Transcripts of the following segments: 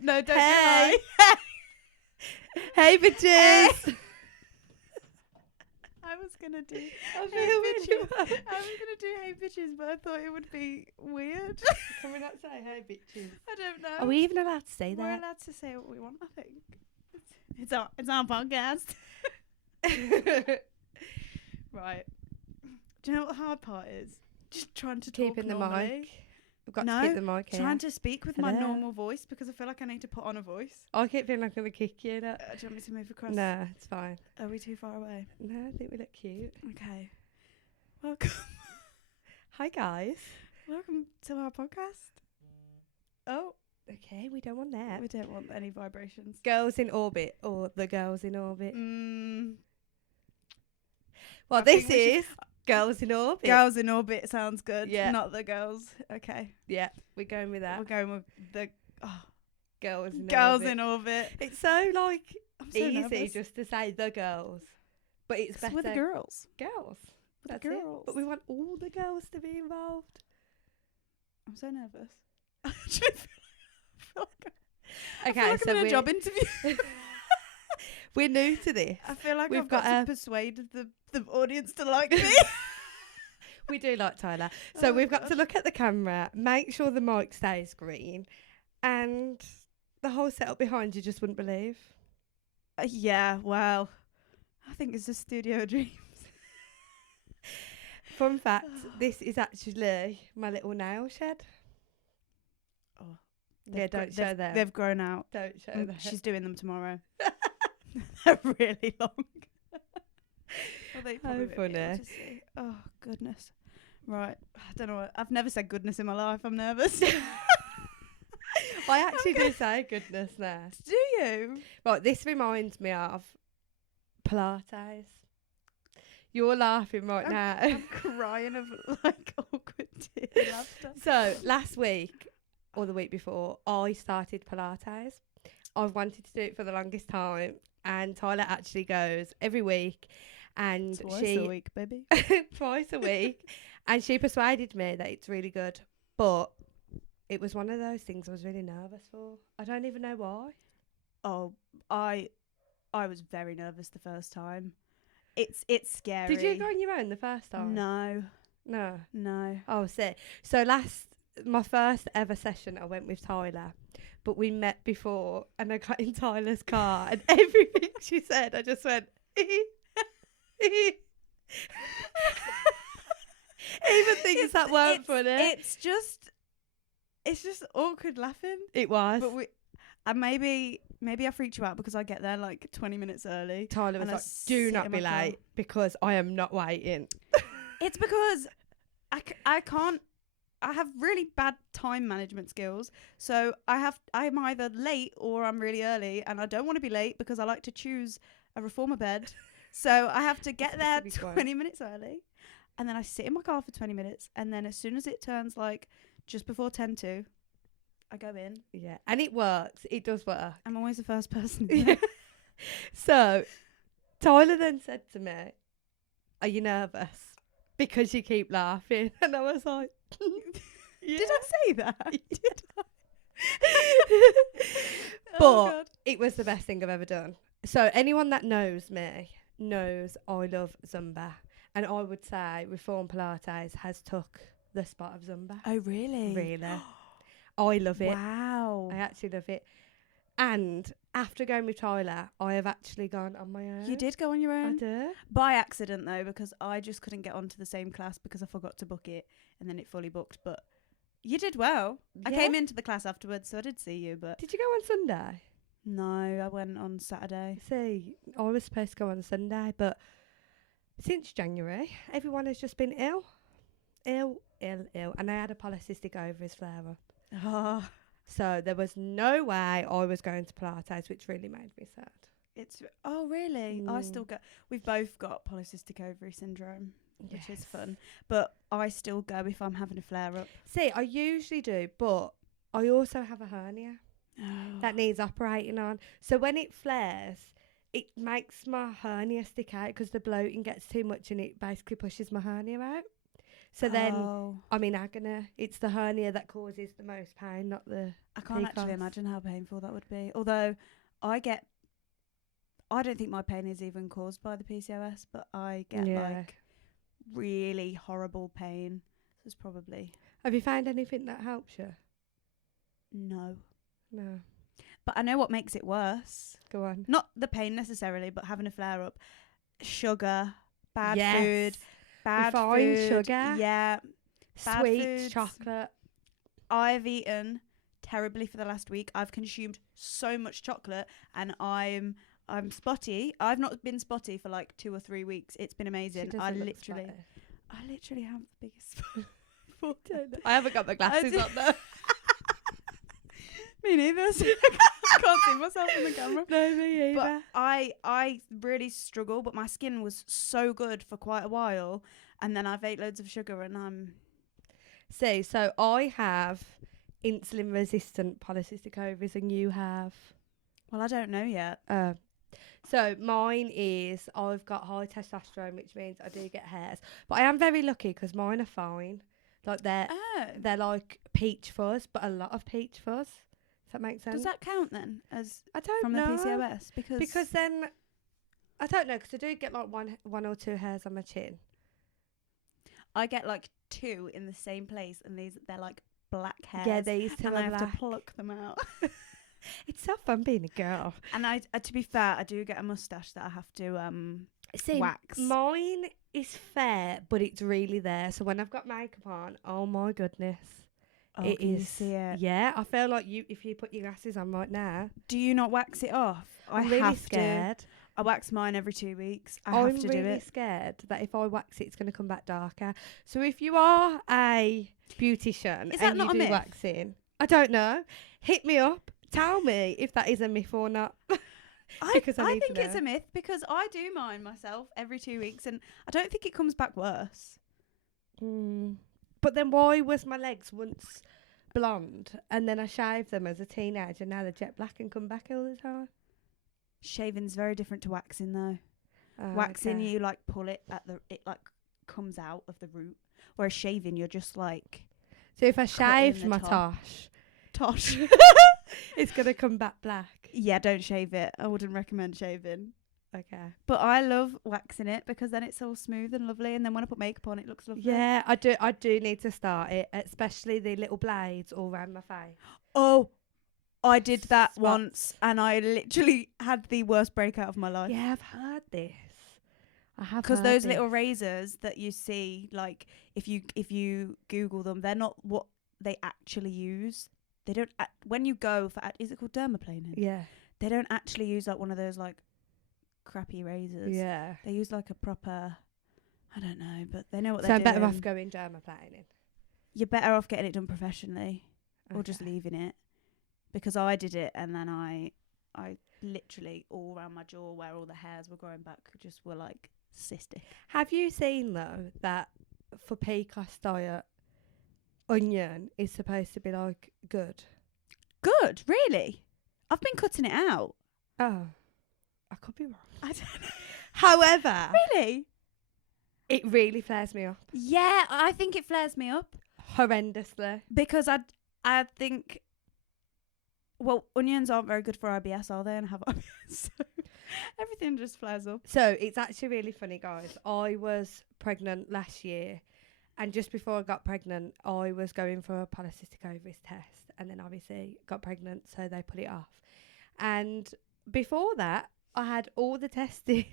No, don't Hey. do hi. Hey, bitches. I was gonna do. I Hey, feel really bitches. bad. I was gonna do hey bitches, but I thought it would be weird. Can we not say hey, bitches? I don't know. Are we even allowed to say We're that? allowed to say what we want. I think it's our podcast. Right. Do you know what the hard part is? Just trying to talk Keeping the normally. mic. We've got No, to keep the mic here. Trying to speak with my Hello. normal voice because I feel like I need to put on a voice. I keep feeling like I'm going to kick you. Do you want me to move across? No, it's fine. Are we too far away? No, I think we look cute. Okay. Welcome. Hi, guys. Welcome to our podcast. Oh, Okay, we don't want that. we don't want any vibrations. Girls in orbit or the girls in orbit. Well, I this think we should- is girls in orbit. Girls in orbit sounds good. Yeah. Not the girls. Okay. Yeah, we're going with that. We're going with the Girls in girls orbit. in orbit. It's so like I'm so easy nervous. just to say the girls, but it's better With the girls. girls. With That's the it. girls. But we want all the girls to be involved. I'm so nervous. I actually feel like I Okay, feel like so I'm in a we're, job interview. we're new to this. I feel like We've I've got got to persuade the audience to like me. We do like Tyler. So Oh, we've got to gosh. look at the camera, make sure the mic stays green, and the whole setup behind you just wouldn't believe. Yeah, well, I think it's a studio dream. Fun fact, this is actually my little nail shed. Oh, Yeah, don't show them. They've grown out. Don't show them. She's doing them tomorrow. They're really long. Well, they probably won't be able funny. to see. Oh, goodness. Right. I don't know. I've never said goodness in my life. I'm nervous. I actually do say goodness there. Do you? Right, this reminds me of Pilates. You're laughing right now. I'm crying of like awkward tear laughter. So last week or the week before, I started Pilates. I've wanted to do it for the longest time, and Tyler actually goes every week, and Twice she a week, baby. twice a week, and she persuaded me that it's really good, but it was one of those things I was really nervous for. I don't even know why. Oh, I was very nervous the first time. It's scary. Did you go on your own the first time? No. No. Oh, so my first ever session, I went with Tyler, but we met before, and I got in Tyler's car, and everything she said, I just went, even things that weren't funny. It's just awkward laughing. It was. But and maybe I freaked you out because I get there like 20 minutes early. Tyler was and I like, do sit not in be my car. late because I am not waiting. It's because I can't. I have really bad time management skills, so I'm either late or I'm really early, and I don't want to be late because I like to choose a reformer bed. So I have to get there Specific one. 20 minutes early, and then I sit in my car for 20 minutes, and then as soon as it turns like just before 10 to, I go in. Yeah, and it works. It does work. I'm always the first person. Yeah. So Tyler then said to me, "Are you nervous? Because you keep laughing." And I was like, yeah. Did I say that? Did I? Oh, But God. it was the best thing I've ever done. So anyone that knows me knows I love Zumba. And I would say Reform Pilates has took the spot of Zumba. Oh, really? Really. I love it. Wow. I actually love it. And after going with Tyler, I have actually gone on my own. You did go on your I own? do. By accident, though, because I just couldn't get onto the same class because I forgot to book it, and then it fully booked. But you did well. I Yeah? came into the class afterwards, so I did see you, but Did you go on Sunday? no, I went on Saturday. See, I was supposed to go on Sunday, but since January, everyone has just been ill. Ill. And I had a polycystic ovaries flare up. Oh, So there was no way I was going to Pilates, which really made me sad. really? I still Mm. go. We've both got polycystic ovary syndrome, which is Yes. fun. But I still go if I'm having a flare up. See, I usually do, but I also have a hernia that needs operating on. So when it flares, it makes my hernia stick out because the bloating gets too much and it basically pushes my hernia out. So then Oh. I'm in agony. It's the hernia that causes the most pain, not the I can't actually PCOS. imagine how painful that would be. Although I don't think my pain is even caused by the PCOS, but I get like really horrible pain. So it's probably Have you found anything that helps you? no. No. But I know what makes it worse. Go on. Not the pain necessarily, but having a flare up. Sugar, bad Yes. food, bad Refined food. sugar. Yeah. Bad Sweets, foods. chocolate. I've eaten terribly for the last week. I've consumed so much chocolate and I'm spotty. I've not been spotty for like 2 or 3 weeks. It's been amazing. I literally have the biggest I haven't got my glasses do. on though. Me neither. So I can't see myself in the camera. No, me either. But I really struggle, but my skin was so good for quite a while, and then I've ate loads of sugar, and I'm See, so I have insulin resistant polycystic ovaries, and you have. well, I don't know yet. So mine is I've got high testosterone, which means I do get hairs, but I am very lucky because mine are fine. Like they're like peach fuzz, but a lot of peach fuzz. Does that make sense? Does that count then as I don't from know. the PCOS? Because then I don't know because I do get like one or two hairs on my chin. I get like 2 in the same place, and they're like black hairs. Yeah, these two and are I have black. to pluck them out. It's so fun being a girl. And I to be fair, I do get a mustache that I have to See, wax. mine is fair, but it's really there. So when I've got makeup on, oh my goodness. It can you is. see it? Yeah, I feel like if you put your glasses on right now. Do you not wax it off? I'm really scared. I wax mine every 2 weeks. I'm I'm have to really do it. scared that if I wax it, it's going to come back darker. So if you are a beautician Is that and not you a do myth? waxing, I don't know. Hit me up. Tell me if that is a myth or not. Because I need to think it's know. a myth because I do mine myself every 2 weeks, and I don't think it comes back worse. But then why was my legs once blonde and then I shaved them as a teenager and now they're jet black and come back all the time? Shaving's very different to waxing though. Oh, Waxing, okay. you like pull it it like comes out of the root, whereas shaving, you're just like So if I cut in shaved the my top. tosh, it's going to come back black. Yeah, don't shave it. I wouldn't recommend shaving. Okay. But I love waxing it because then it's all smooth and lovely, and then when I put makeup on, it looks lovely. Yeah, I do need to start it, especially the little blades all around my face. Oh, I did that Spots. once, and I literally had the worst breakout of my life. Yeah, I've heard this. I have Because heard those this. little razors that you see, like if you Google them, they're not what they actually use. They don't. When you go for, is it called dermaplaning? Yeah. They don't actually use like one of those like crappy razors. Yeah. They use like a proper. I don't know, but they know what So they're I'm doing. better off going dermaplaning. You're better off getting it done professionally, or just Okay. leaving it. Because I did it, and then I literally all around my jaw where all the hairs were growing back just were like cystic. Have you seen though that for PCOS diet, onion is supposed to be like good? Good, really? I've been cutting it out. Oh, I could be wrong. I don't know. However, Really? it really flares me up Yeah, I think it flares me up horrendously. because I think, well, onions aren't very good for IBS, are they? And I have IBS, so everything just flares up. So it's actually really funny, guys. I was pregnant last year, and just before I got pregnant, I was going for a polycystic ovaries test, and then obviously got pregnant, so they put it off. And before that, I had all the testing,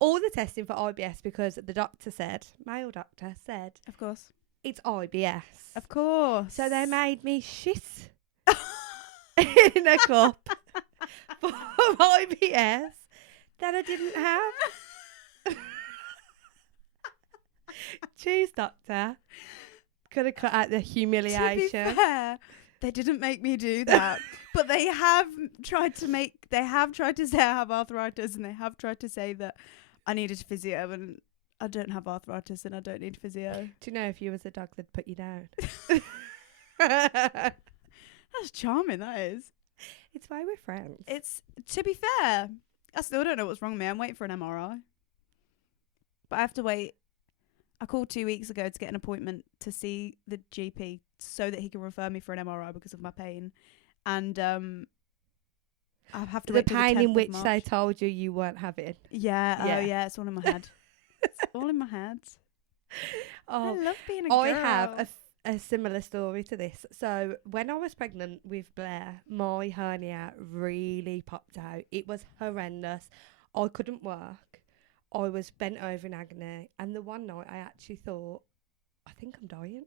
all the testing for IBS because the doctor said, male doctor said, Of course. it's IBS. Of course. So they made me shit in a cup for IBS that I didn't have. Cheese, doctor. Could have cut out the To be humiliation. fair, they didn't make me do that. But they have tried to say I have arthritis, and they have tried to say that I needed physio, and I don't have arthritis and I don't need physio. Do you know if you was a dog, they'd put you down? That's charming, that is. It's why we're friends. It's, to be fair, I still don't know what's wrong with me. I'm waiting for an MRI. But I have to wait I called 2 weeks ago to get an appointment to see the GP so that he can refer me for an MRI because of my pain. And I have to The wait till the pain 10th in of which March. they told you you weren't having. Yeah, Yeah. oh yeah, it's all in my head. It's all in my head. Oh, I love being a girl. I have a similar story to this. So when I was pregnant with Blair, my hernia really popped out. It was horrendous. I couldn't work. I was bent over in agony. And the one night I actually thought, I think I'm dying.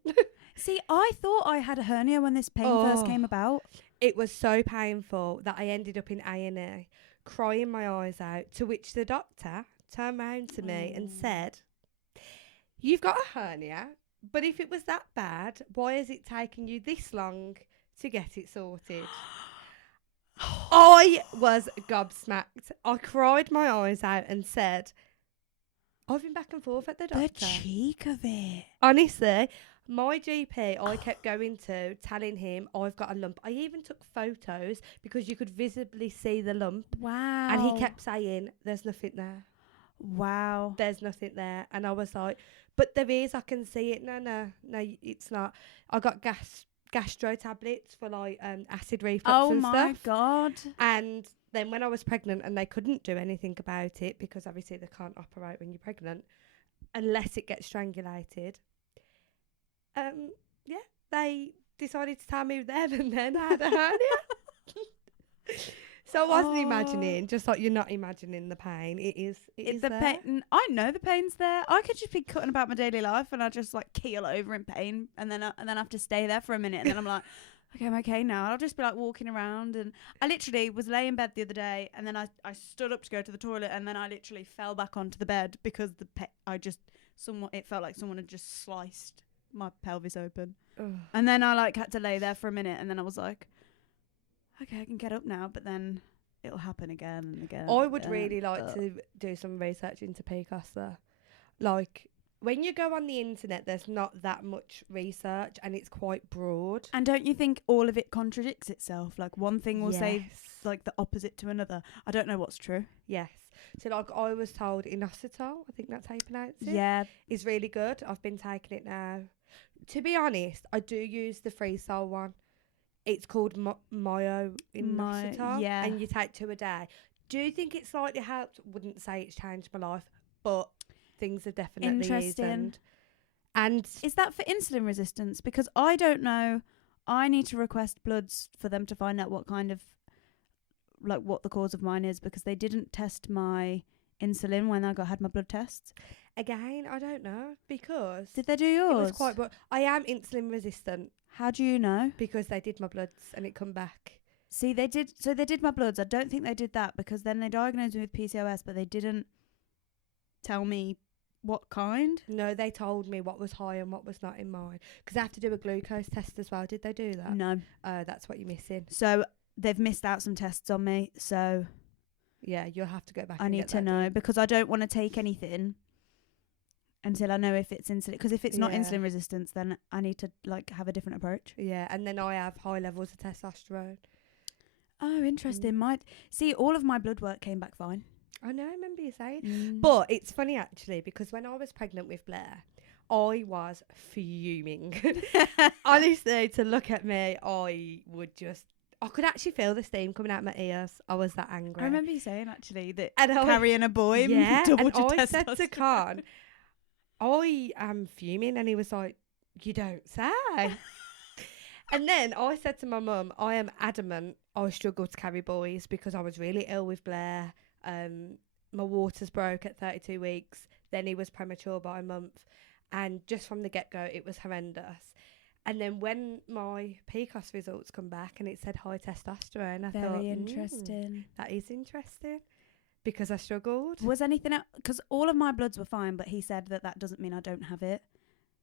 See, I thought I had a hernia when this pain first came about. It was so painful that I ended up in A&E, crying my eyes out, to which the doctor turned round to me and said, "You've got a hernia, but if it was that bad, why has it taken you this long to get it sorted?" I was gobsmacked. I cried my eyes out and said, "I've been back and forth at the The doctor." cheek of it. Honestly, my GP, I kept going to, telling him I've got a lump. I even took photos because you could visibly see the lump. Wow. And he kept saying, "There's nothing there. Wow. There's nothing there." And I was like, "But there is, I can see it." No, it's not. I got gastro tablets for like acid reflux and my stuff. God. And then when I was pregnant and they couldn't do anything about it because obviously they can't operate when you're pregnant unless it gets strangulated. Yeah, they decided to tell me them and then I had a hernia. So I wasn't imagining, just like you're not imagining the pain. It is The there. pain. I know the pain's there. I could just be cutting about my daily life and I just like keel over in pain, and then I have to stay there for a minute, and then I'm like, okay, I'm okay now. I'll just be like walking around, and I literally was laying in bed the other day, and then I stood up to go to the toilet, and then I literally fell back onto the bed because it felt like someone had just sliced my pelvis open. Ugh. And then I like had to lay there for a minute, and then I was like, okay, I can get up now, but then it'll happen again and again. I would really like to do some research into PCOS though. Like, when you go on the internet, there's not that much research and it's quite broad. And don't you think all of it contradicts itself? Like, one thing will say Yes. like the opposite to another. I don't know what's true. Yes. So like I was told inositol, I think that's how you pronounce it. Yeah. Is really good. I've been taking it now. To be honest, I do use the Freestyle one. It's called myo-inositol, yeah. and you take 2 a day. Do you think it's slightly helped? Wouldn't say it's changed my life, but things have definitely Interesting. eased. And Is that for insulin resistance? Because I don't know. I need to request bloods for them to find out what kind of, like, what the cause of mine is, because they didn't test my insulin when I had my blood tests. again, I don't know, because Did they do it yours? was quite. But I am insulin resistant How do you know? because they did my bloods and it come back. See, they did. So they did my bloods. I don't think they did that because then they diagnosed me with PCOS, but they didn't tell me what kind. No, they told me what was high and what was not in mine because I have to do a glucose test as well. Did they do that? No. That's what you're missing. So they've missed out some tests on me. So Yeah, you'll have to go back. I and need get to that know done. because I don't want to take anything until I know if it's insulin. Because if it's not Yeah. insulin resistance, then I need to like have a different approach. Yeah, and then I have high levels of testosterone. Oh, interesting. See, all of my blood work came back fine. I know, I remember you saying. Mm. But it's funny actually because when I was pregnant with Blair, I was fuming. Honestly, to look at me, I could actually feel the steam coming out my ears. I was that angry. I remember you saying actually that And carrying a boy yeah, doubled and your I said to testosterone. Khan, I am fuming, and he was like, "You don't say." And then I said to my mum, I am adamant I struggle to carry boys because I was really ill with Blair. My waters broke at 32 weeks. Then he was premature by a month. And just from the get-go, it was horrendous. And then when my PCOS results come back and it said high testosterone, I thought, Very interesting. that is interesting because I struggled. Was anything else? Because all of my bloods were fine, but he said that doesn't mean I don't have it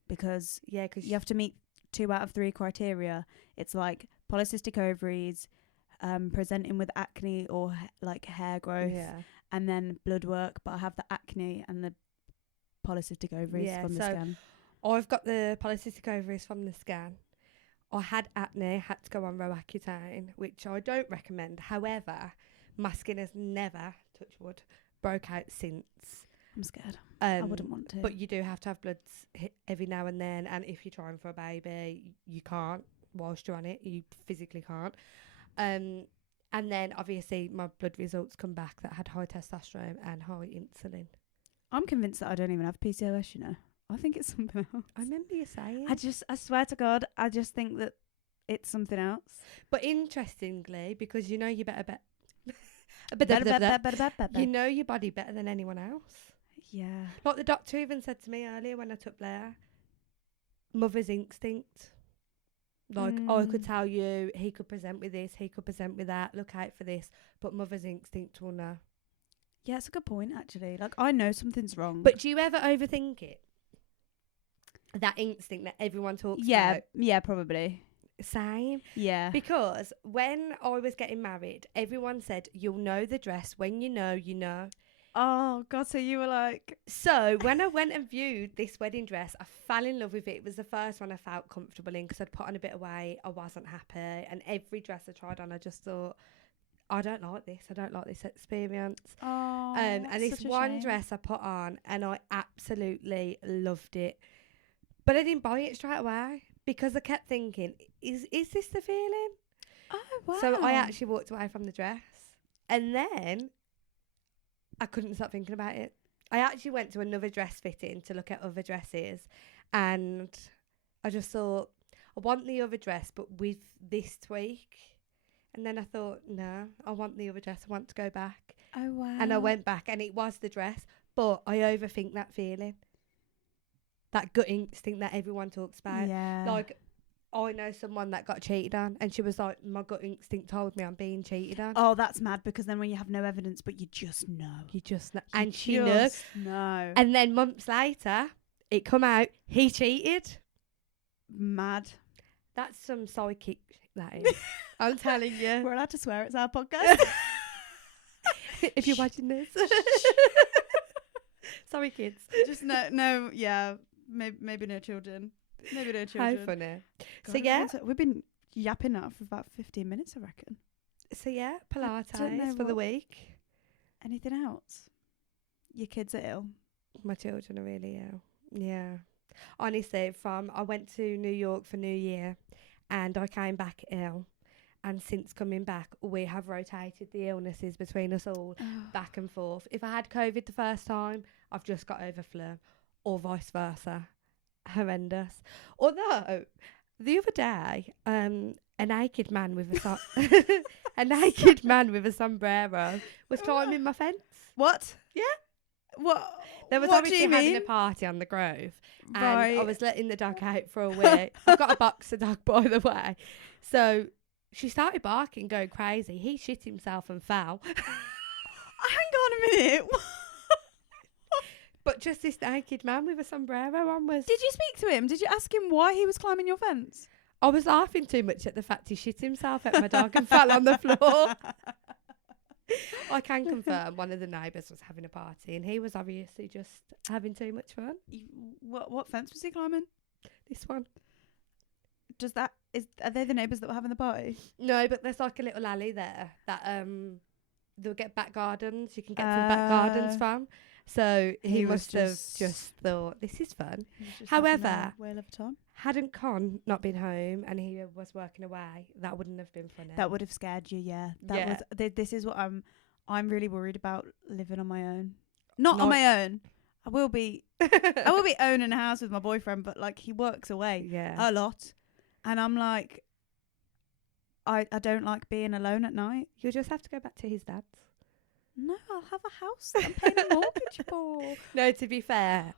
because Yeah, because you have to meet 2 out of 3 criteria. It's like polycystic ovaries, presenting with acne or like hair growth, yeah. and then blood work. But I have the acne and the polycystic ovaries Yeah, from the so scan. I've got the polycystic ovaries from the scan. I had acne, had to go on Roaccutane, which I don't recommend. However, my skin has never, touch wood, broke out since. I'm scared. I wouldn't want to. But you do have to have bloods every now and then, and if you're trying for a baby, you can't whilst you're on it. You physically can't. And then obviously my blood results come back that had high testosterone and high insulin. I'm convinced that I don't even have PCOS, you know. I think it's something else. I remember you saying. I swear to God, I just think that it's something else. But interestingly, because you know you better bet. Better. You know your body better than anyone else. Yeah. Like the doctor even said to me earlier when I took Blair, mother's instinct. Like, I could tell you, he could present with this, he could present with that, look out for this, but mother's instinct will know. Yeah, it's a good point, actually. Like, I know something's wrong. But do you ever overthink it? That instinct that everyone talks about? Yeah, probably. Same. Yeah. Because when I was getting married, everyone said, you'll know the dress. When you know, you know. Oh, God, so you were like... So when I went and viewed this wedding dress, I fell in love with it. It was the first one I felt comfortable in because I'd put on a bit of weight. I wasn't happy. And every dress I tried on, I just thought, I don't like this. I don't like this experience. Oh, and this one dress I put on and I absolutely loved it. But I didn't buy it straight away because I kept thinking, is this the feeling? Oh, wow. So I actually walked away from the dress. And then I couldn't stop thinking about it. I actually went to another dress fitting to look at other dresses. And I just thought, I want the other dress, but with this tweak. And then I thought, no, I want the other dress. I want to go back. Oh, wow. And I went back and it was the dress. But I overthink that feeling. That gut instinct that everyone talks about. Yeah. Like, I know someone that got cheated on and she was like, my gut instinct told me I'm being cheated on. Oh, that's mad because then when you have no evidence, but you just know. You just know. And she just knew. know. And then months later, it come out, he cheated. Mad. That's some psychic, that is. I'm telling you. We're allowed to swear, it's our podcast. If you're watching this. Sorry, kids. Just no, yeah. Maybe no children. Maybe no children. How funny. God, So, yeah. we've been yapping now for about 15 minutes, I reckon. So, yeah, don't know Pilates for the what- week. Anything else? Your kids are ill. My children are really ill. Yeah. Honestly, I went to New York for New Year and I came back ill. And since coming back, we have rotated the illnesses between us all back and forth. If I had COVID the first time, I've just got over flu or vice versa. Horrendous. Although, the other day, a naked man with a sombrero was climbing my fence. What? Yeah. What? There was What do obviously you having mean? a party on the Grove, and Right. I was letting the dog out for a week. I've got a boxer dog, by the way. So she started barking, going crazy. He shit himself and fell. Hang on a minute. But just this naked man with a sombrero on was... Did you speak to him? Did you ask him why he was climbing your fence? I was laughing too much at the fact he shit himself at my dog and fell on the floor. I can confirm one of the neighbours was having a party and he was obviously just having too much fun. What fence was he climbing? This one. Are they the neighbours that were having the party? No, but there's like a little alley there that they'll get back gardens. You can get to the back gardens from. So he must have just thought, this is fun. However, whale of a time. hadn't Con not been home and he was working away, that wouldn't have been funny. That would have scared you, yeah. Yeah. This is what I'm really worried about living on my own. Not on my own. I will be owning a house with my boyfriend, but like he works away Yeah. a lot. And I'm like, I don't like being alone at night. You'll just have to go back to his dad's. No, I'll have a house that I'm paying a mortgage for. No, to be fair,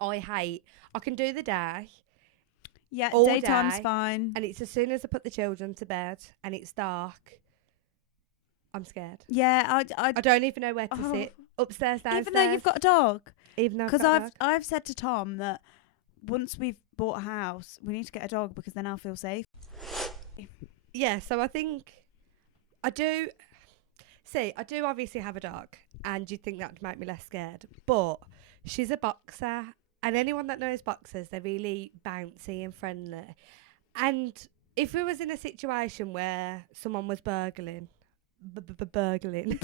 I can do the day Yeah, all daytime's day, fine. and it's as soon as I put the children to bed and it's dark, I'm scared. Yeah, I don't even know where to sit. Upstairs, downstairs. even though you've got a dog. Even though Because I've got a dog. I've said to Tom that once we've bought a house, we need to get a dog because then I'll feel safe. Yeah, so I think I do. See, I do obviously have a dog, and you'd think that would make me less scared. But she's a boxer, and anyone that knows boxers, they're really bouncy and friendly. And if we was in a situation where someone was burgling, burgling.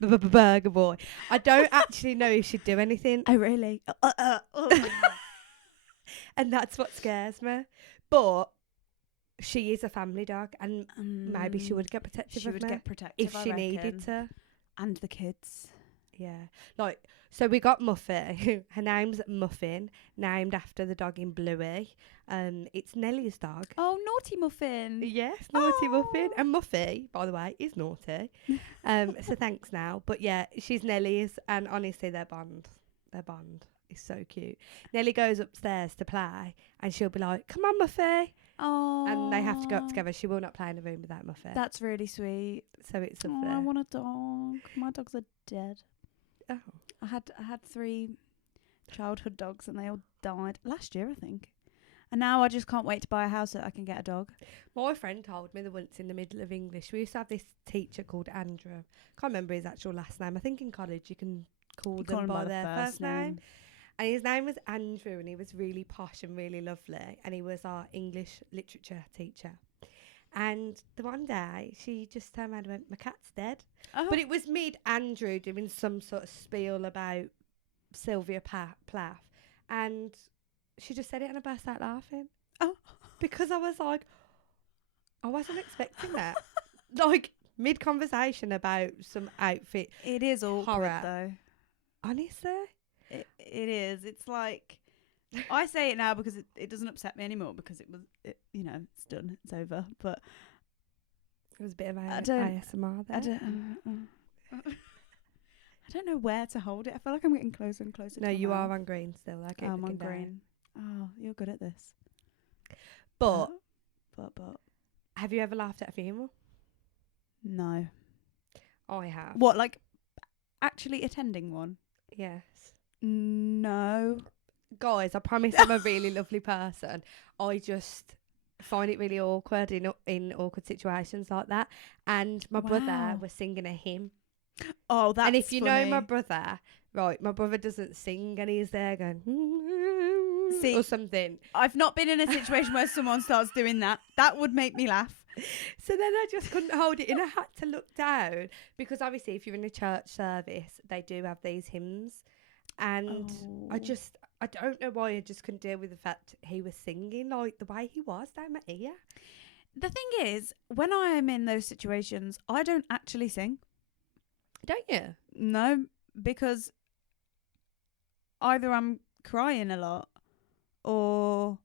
Burger boy. I don't actually know if she'd do anything, Oh, really? and that's what scares me. But she is a family dog, and maybe she would get protective She of would me get protective if she needed to. And the kids. Yeah. Like, so we got Muffy. Her name's Muffin, named after the dog in Bluey. It's Nellie's dog. Oh, naughty Muffin. Yes, naughty Muffin. Oh. And Muffy, by the way, is naughty. So thanks now. But yeah, she's Nellie's, and honestly, their bond is so cute. Nellie goes upstairs to play, and she'll be like, "Come on, Muffy," Oh. and they have to go up together. She will not play in the room without Muffy. That's really sweet. So it's Oh, lovely. I want a dog. My dogs are dead. Oh. I had 3 childhood dogs and they all died last year, I think. And now I just can't wait to buy a house so I can get a dog. My friend told me that once in the middle of English, we used to have this teacher called Andrew. Can't remember his actual last name. I think in college you can call them by their first name. And his name was Andrew, and he was really posh and really lovely. And he was our English literature teacher. And the one day, she just turned around and went, "My cat's dead." Oh. But it was Andrew doing some sort of spiel about Sylvia Plath. And she just said it and I burst out laughing. Oh. Because I was like, I wasn't expecting that. Like, mid-conversation about some outfit. It is awkward Horror. though. Honestly. It is. It's like I say it now because it doesn't upset me anymore because it's done. It's over. But It was a bit of I don't- ASMR there. I don't know where to hold it. I feel like I'm getting closer and closer. No, to my you are mouth. on green still. I keep I'm on looking down. green. Oh, you're good at this. But But have you ever laughed at a funeral? no. I have. What, like actually attending one? Yes. No. Guys, I promise I'm a really lovely person. I just find it really awkward in awkward situations like that. And my brother Wow. was singing a hymn. Oh, that's And if you funny. know my brother, right, my brother doesn't sing and he's there going, See, or something. I've not been in a situation where someone starts doing that. That would make me laugh. So then I just couldn't hold it in. I had to look down because obviously if you're in a church service, they do have these hymns. And I don't know why I just couldn't deal with the fact he was singing like the way he was down my ear. The thing is, when I am in those situations, I don't actually sing. Don't you? No, because either I'm crying a lot or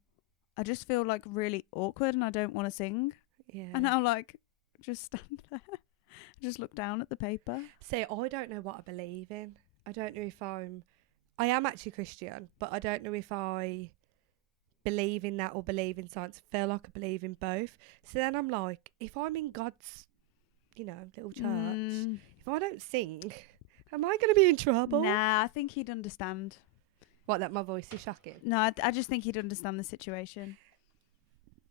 I just feel like really awkward and I don't want to sing. Yeah. And I'll like just stand there, just look down at the paper. See, I don't know what I believe in. I don't know if I am actually Christian, but I don't know if I believe in that or believe in science. I feel like I believe in both. So then I'm like, if I'm in God's, little church, if I don't sing, am I going to be in trouble? Nah, I think he'd understand. What, that my voice is shocking? No, I just think he'd understand the situation.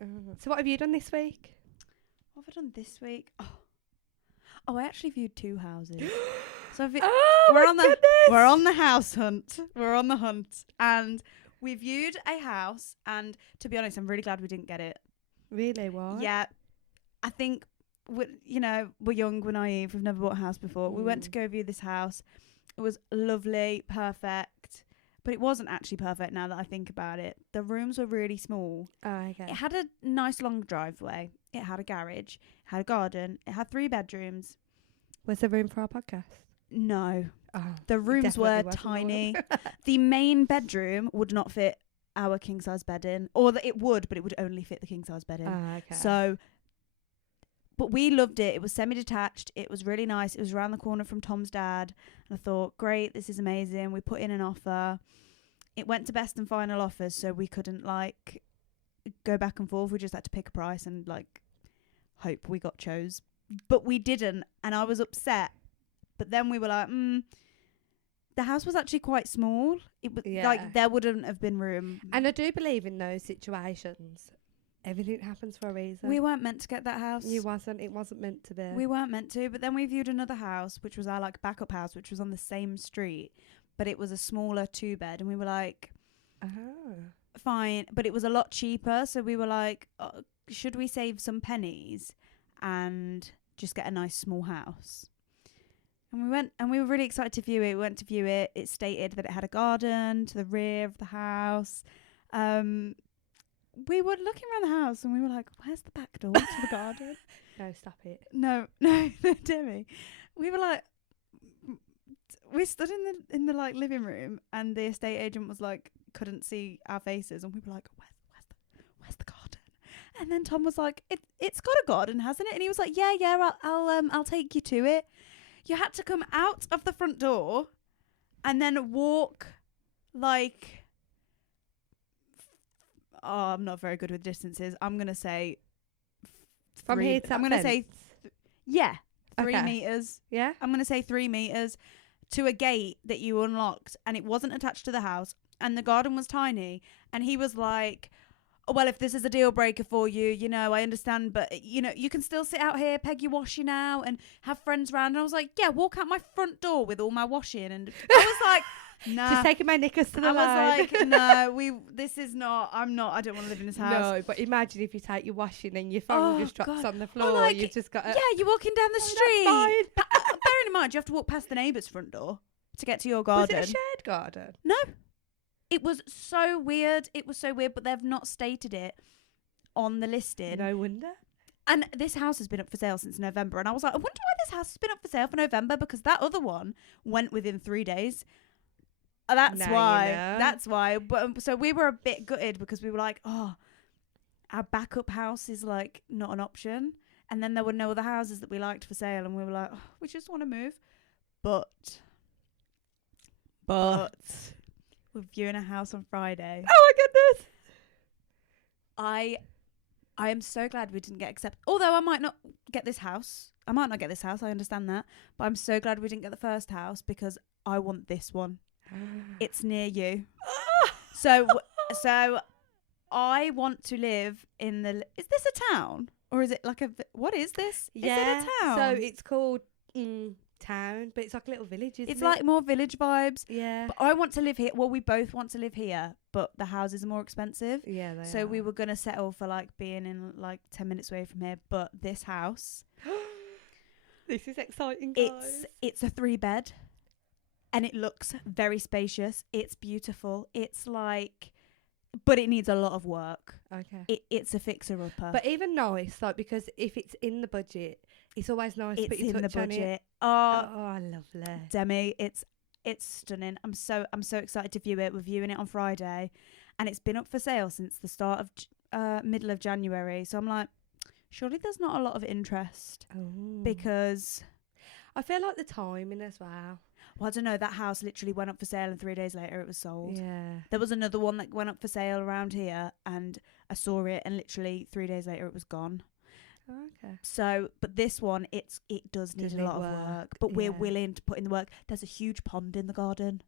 So what have you done this week? What have I done this week? Oh, I actually viewed 2 houses. So We're on the house hunt. We're on the hunt, and we viewed a house. And to be honest, I'm really glad we didn't get it. Really? What? Yeah, I think we're young, we're naive. We've never bought a house before. We went to go view this house. It was lovely, perfect, but it wasn't actually perfect. Now that I think about it, the rooms were really small. Oh, okay. It had a nice long driveway. It had a garage. It had a garden. It had 3 bedrooms. Was there room for our podcast? No. Oh, The rooms were definitely wasn't tiny. all. The main bedroom would not fit our king size bed in, or that it would, but it would only fit the king size bed in. Okay. So, but we loved it. It was semi-detached. It was really nice. It was around the corner from Tom's dad. And I thought, great, this is amazing. We put in an offer. It went to best and final offers, so we couldn't go back and forth. We just had to pick a price and hope we got chose. But we didn't, and I was upset. But then we were like, the house was actually quite small. It was there wouldn't have been room. And I do believe in those situations, everything happens for a reason. We weren't meant to get that house. It wasn't meant to be. We weren't meant to. But then we viewed another house, which was our backup house, which was on the same street, but it was a smaller 2-bed, and we were like, fine. But it was a lot cheaper, so we were like, should we save some pennies and just get a nice small house. And we went, and we were really excited to view it. We went to view it. It stated that it had a garden to the rear of the house. We were looking around the house and we were like, where's the back door to the garden? No, stop it. No, Demi. We were like, we stood in the like living room, and the estate agent was like, couldn't see our faces, and we were like, where's the garden? And then Tom was like, it's got a garden, hasn't it? And he was like, yeah, I'll take you to it. You had to come out of the front door and then walk like, I'm not very good with distances. I'm gonna say From here to that I'm gonna fence? say 3 Okay. meters. Yeah. I'm going to say 3 meters to a gate that you unlocked, and it wasn't attached to the house, and the garden was tiny. And he was like, oh, well, if this is a deal breaker for you, you know, I understand, but, you know, you can still sit out here, peg your washing out, and have friends round. And I was like, yeah, walk out my front door with all my washing. And I was like, nah. Just taking my knickers to the I line. was like, no, I don't want to live in this house. No, but imagine if you take your washing and your phone Oh, just drops God. on the Or floor. like, You've just got Yeah, you're walking down the street. That's fine. Bearing in mind, you have to walk past the neighbour's front door to get to your Was garden. it a shared garden? No. It was so weird. But they've not stated it on the listing. No wonder. And this house has been up for sale since November. And I was like, I wonder why this house has been up for sale for November, because that other one went within 3 days. That's Now you why. know. That's why. But so we were a bit gutted because we were like, oh, our backup house is like not an option. And then there were no other houses that we liked for sale. And we were like, oh, we just want to move. But we're viewing a house on Friday. Oh my goodness. I am so glad we didn't get accepted. Although I might not get this house. I understand that. But I'm so glad we didn't get the first house, because I want this one. It's near you. So I want to live in the... Is this a town? Or is it like a... What is this? Yeah. Is it a town? So it's called town, but it's like a little village, isn't it? It's like more village vibes. Yeah. But I want to live here. Well, we both want to live here, but the houses are more expensive. Yeah, they So are. we were going to settle for like being in like 10 minutes away from here. But this house, This is exciting, guys. it's a 3-bed, and it looks very spacious. It's beautiful. It's like, but it needs a lot of work. Okay. It's a fixer-upper. But even nice, like, because if it's in the budget, it's always nice to it's put your in the touch on it. budget. Oh, lovely. Demi, it's stunning. I'm so excited to view it. We're viewing it on Friday, and it's been up for sale since the start of middle of January. So I'm like, surely there's not a lot of interest, because I feel like the timing as well. I don't know, that house literally went up for sale and 3 days later it was sold. Yeah. There was another one that went up for sale around here, and I saw it, and literally 3 days later it was gone. Okay. So, but this one, it does need Does a need lot of work, work, but we're yeah. willing to put in the work. There's a huge pond in the garden.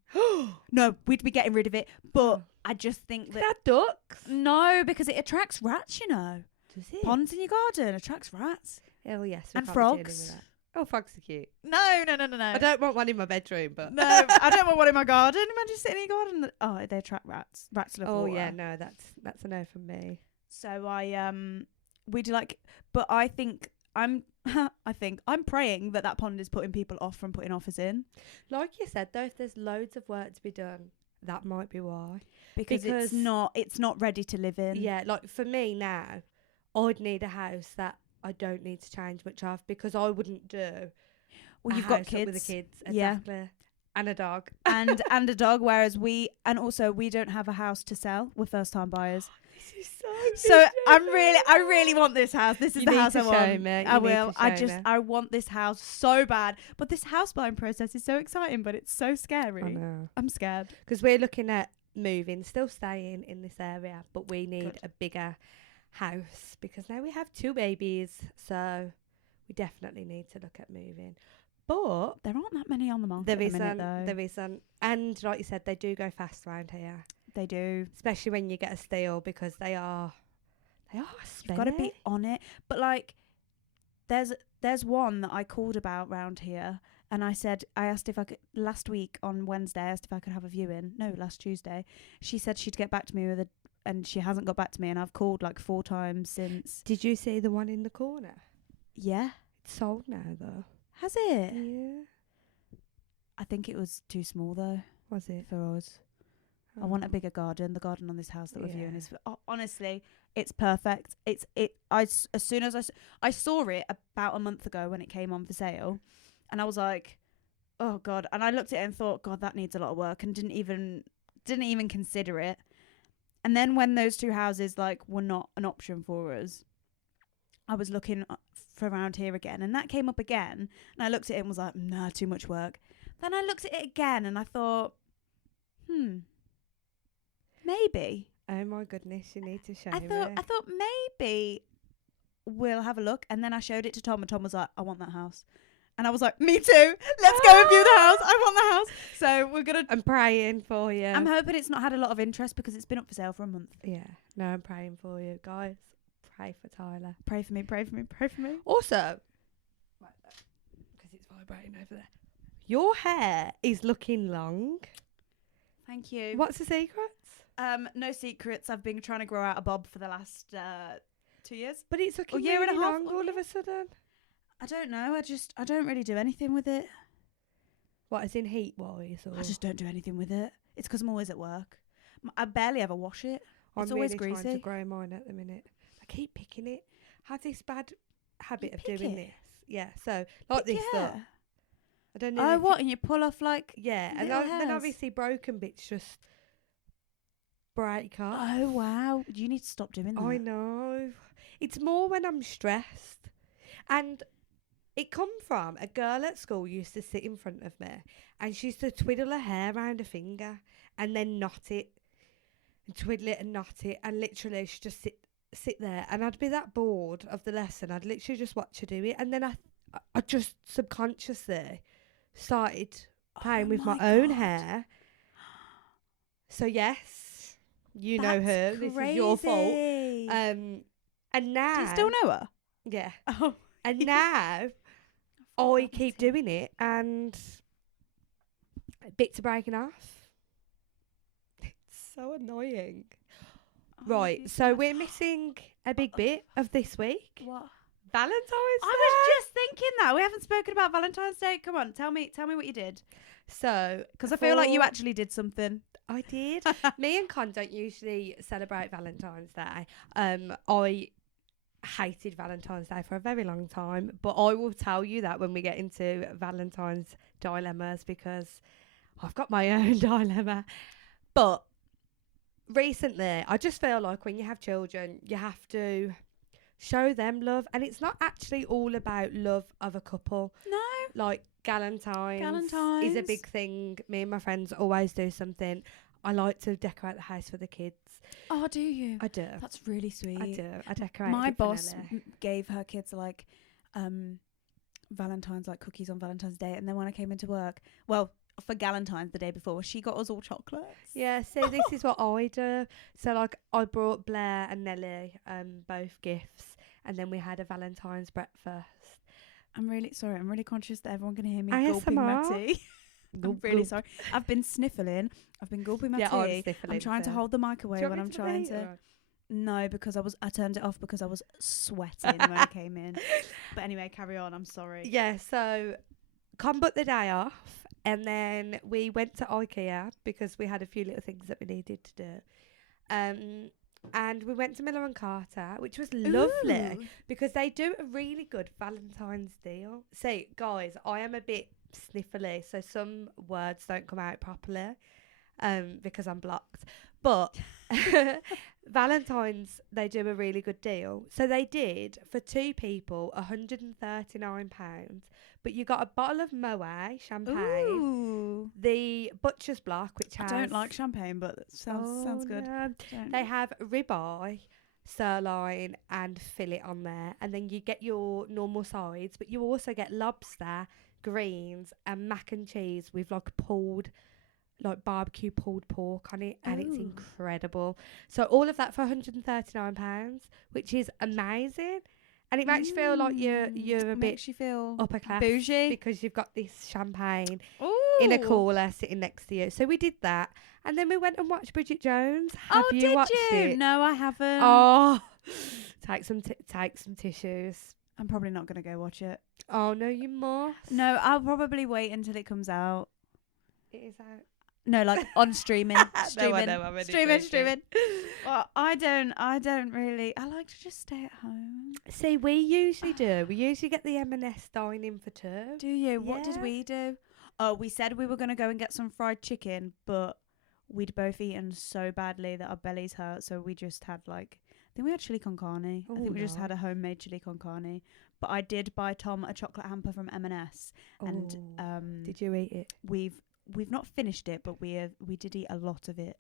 No, we'd be getting rid of it, but I just think that... That ducks. No, because it attracts rats, you know. Does it? Ponds in your garden attracts rats. Oh, yes. we And can't be dealing frogs. with that. Oh, frogs are cute. No. I don't want one in my bedroom, but... No, I don't want one in my garden. Imagine sitting in your garden. Oh, they attract rats. Rats love Oh, water. yeah, no, that's a no from me. So we'd like, but I think I'm praying that pond is putting people off from putting offers in, Like you said, though, if there's loads of work to be done, that might be why. because it's not ready to live in. Yeah, like for me now, I'd need a house that I don't need to change much of, because I wouldn't do. Well, a you've got house up kids. with the kids, Yeah. exactly, and a dog. and a dog. Whereas we don't have a house to sell. We're first time buyers. This is so. So I really want this house. This is You the need house to I show want. me. I You need will. to show me. I want this house so bad. But this house buying process is so exciting, but it's so I scary. know, I'm scared. because we're looking at moving, still staying in this area, but we need Good. a bigger house because now we have 2 babies, so we definitely need to look at moving. But There aren't that many on the market there at the minute, isn't, though. there isn't, and like you said, they do go fast around here, They do. especially when you get a steal, because they are You've got to be on it. But like, there's one that I called about round here, and I asked if I could, last week on Wednesday, I asked if I could have a viewing. No, last Tuesday. She said she'd get back to me and she hasn't got back to me, and I've called like 4 times since. Did you see the one in the corner? Yeah. sold now though. Has it? Yeah. I think it was too small though Was it? for us. I want a Oh. bigger garden. The garden on this house that we're viewing Yeah. is honestly, it's perfect. As soon as I saw it about a month ago when it came on for sale, and I was like, oh god. And I looked at it and thought, God, that needs a lot of work, and didn't even consider it. And then when those two houses like were not an option for us, I was looking for around here again, and that came up again. And I looked at it and was like, nah, too much work. Then I looked at it again and I thought, maybe. Oh my goodness, you need to show I me. thought maybe we'll have a look. And then I showed it to Tom, and Tom was like, I want that house. And I was like, me too. Let's go and view the house. I want the house. So we're going to... I'm praying for you. I'm hoping it's not had a lot of interest because it's been up for sale for a month. Yeah. No, I'm praying for you. Guys, pray for Tyler. Pray for me, pray for me, pray for me. Also, because it's vibrating over there, your hair is looking long. Thank you. What's the secret? No secrets. I've been trying to grow out a bob for the last 2 years. But it's looking year and a really half, long all of a sudden. I don't know. I don't really do anything with it. What, as in heat-wise? Or? I just don't do anything with it. It's because I'm always at work. I barely ever wash it. It's I'm always really trying to greasy. grow mine at the minute. I keep picking it. I have this bad habit of pick doing it? this. Yeah, so like Pick this your stuff. hair. I don't know. Oh, if what? And you pull off like... Yeah, and little then hairs? obviously broken bits just break off. Oh, wow. You need to stop doing that. I know. It's more when I'm stressed. And it come from a girl at school used to sit in front of me and she used to twiddle her hair around her finger and then knot it and twiddle it and knot it, and literally she'd just sit there, and I'd be that bored of the lesson I'd literally just watch her do it, and then I just subconsciously started playing with my own hair. So yes, you know her. That's This is your fault. crazy. And now, Do you still know her? yeah. Oh. And now I keep doing it, and bits are breaking off. It's so annoying. Right, so we're missing a big bit of this week. What? Valentine's Day. I was just thinking that. We haven't spoken about Valentine's Day. Come on, tell me what you did. So, Because I feel like you actually did something. I did. Me and Con don't usually celebrate Valentine's Day. I hated Valentine's Day for a very long time, but I will tell you that when we get into Valentine's dilemmas, because I've got my own dilemma. But recently, I just feel like when you have children, you have to show them love, and it's not actually all about love of a couple. No. Like Galentine's is a big thing. Me and my friends always do something. I like to decorate the house for the kids. Oh, do you? I do. That's really sweet. I do. I decorate. My it boss vanilla. gave her kids like Valentine's, like cookies on Valentine's Day, and then when I came into work, well, for Galentine's the day before, she got us all chocolates. Yeah, so this is what I do. So like I brought Blair and Nelly both gifts, and then we had a Valentine's breakfast. I'm really sorry. I'm really conscious that everyone can hear me gulping my ASMR. tea. I'm really sorry. I've been sniffling. I've been gulping my Yeah, I'm tea. sniffling I'm trying to too. hold the mic away Do you when want I'm me to trying wait, to. or- No, because I turned it off because I was sweating when I came in. But anyway, carry on. I'm sorry. Yeah, so Con booked the day off, and then we went to IKEA because we had a few little things that we needed to do. And we went to Miller and Carter, which was lovely Ooh. because they do a really good Valentine's deal. See, guys, I am a bit sniffly, so some words don't come out properly because I'm blocked. But Valentine's, they do a really good deal. So they did, for two people, £139. But you got a bottle of Moet champagne, Ooh. the Butcher's Block, which I has... don't like champagne, but it sounds good. no. Don't. They have ribeye, sirloin and fillet on there. And then you get your normal sides, but you also get lobster, greens and mac and cheese with like barbecue pulled pork on it, and it's Ooh. incredible. So all of that for £139, which is amazing. And it makes you feel like you're a bit Makes you feel upper class bougie. because you've got this champagne Ooh. in a cooler sitting next to you. So we did that, and then we went and watched Bridget Jones. Have you did watched you? it? No, I haven't. Oh, take some tissues. I'm probably not going to go watch it. Oh no, you must. No, I'll probably wait until it comes out. It is out. No, like on streaming. Streaming. No, I'm only streaming. joking. Streaming. Well, I don't really. I like to just stay at home. See, we usually do. We usually get the M&S dining for two. Do you? What did Yeah. we do? Oh, we said we were going to go and get some fried chicken, but we'd both eaten so badly that our bellies hurt. So we just had like, I think we had chili con carne. I think we just had a homemade chili con carne. But I did buy Tom a chocolate hamper from M&S, and Did you eat it? we've not finished it, but we did eat a lot of it,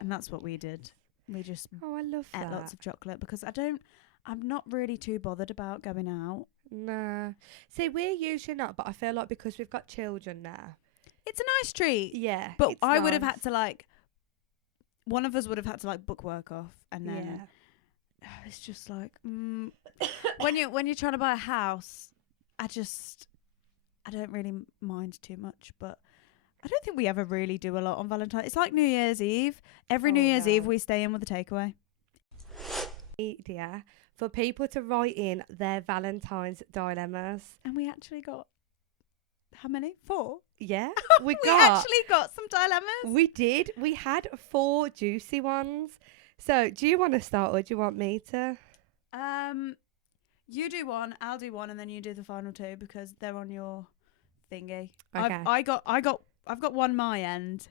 and that's what we did. We just Oh, I love ate that. lots of chocolate because I'm not really too bothered about going out. Nah. See, we're usually not, but I feel like because we've got children now. It's a nice treat. Yeah. But it's I would have nice. had to like, one of us would have had to like book work off, and then it's just like when you're trying to buy a house, I don't really mind too much, but I don't think we ever really do a lot on Valentine's. It's like New Year's Eve. Every New Year's Eve we stay in with a takeaway. Idea for people to write in their Valentine's dilemmas. And we actually got how many? 4. Yeah, we We actually got some dilemmas. We did. We had 4 juicy ones. So, do you want to start or do you want me to? You do one, I'll do one, and then you do the final 2 because they're on your thingy. Okay. I've got one my end,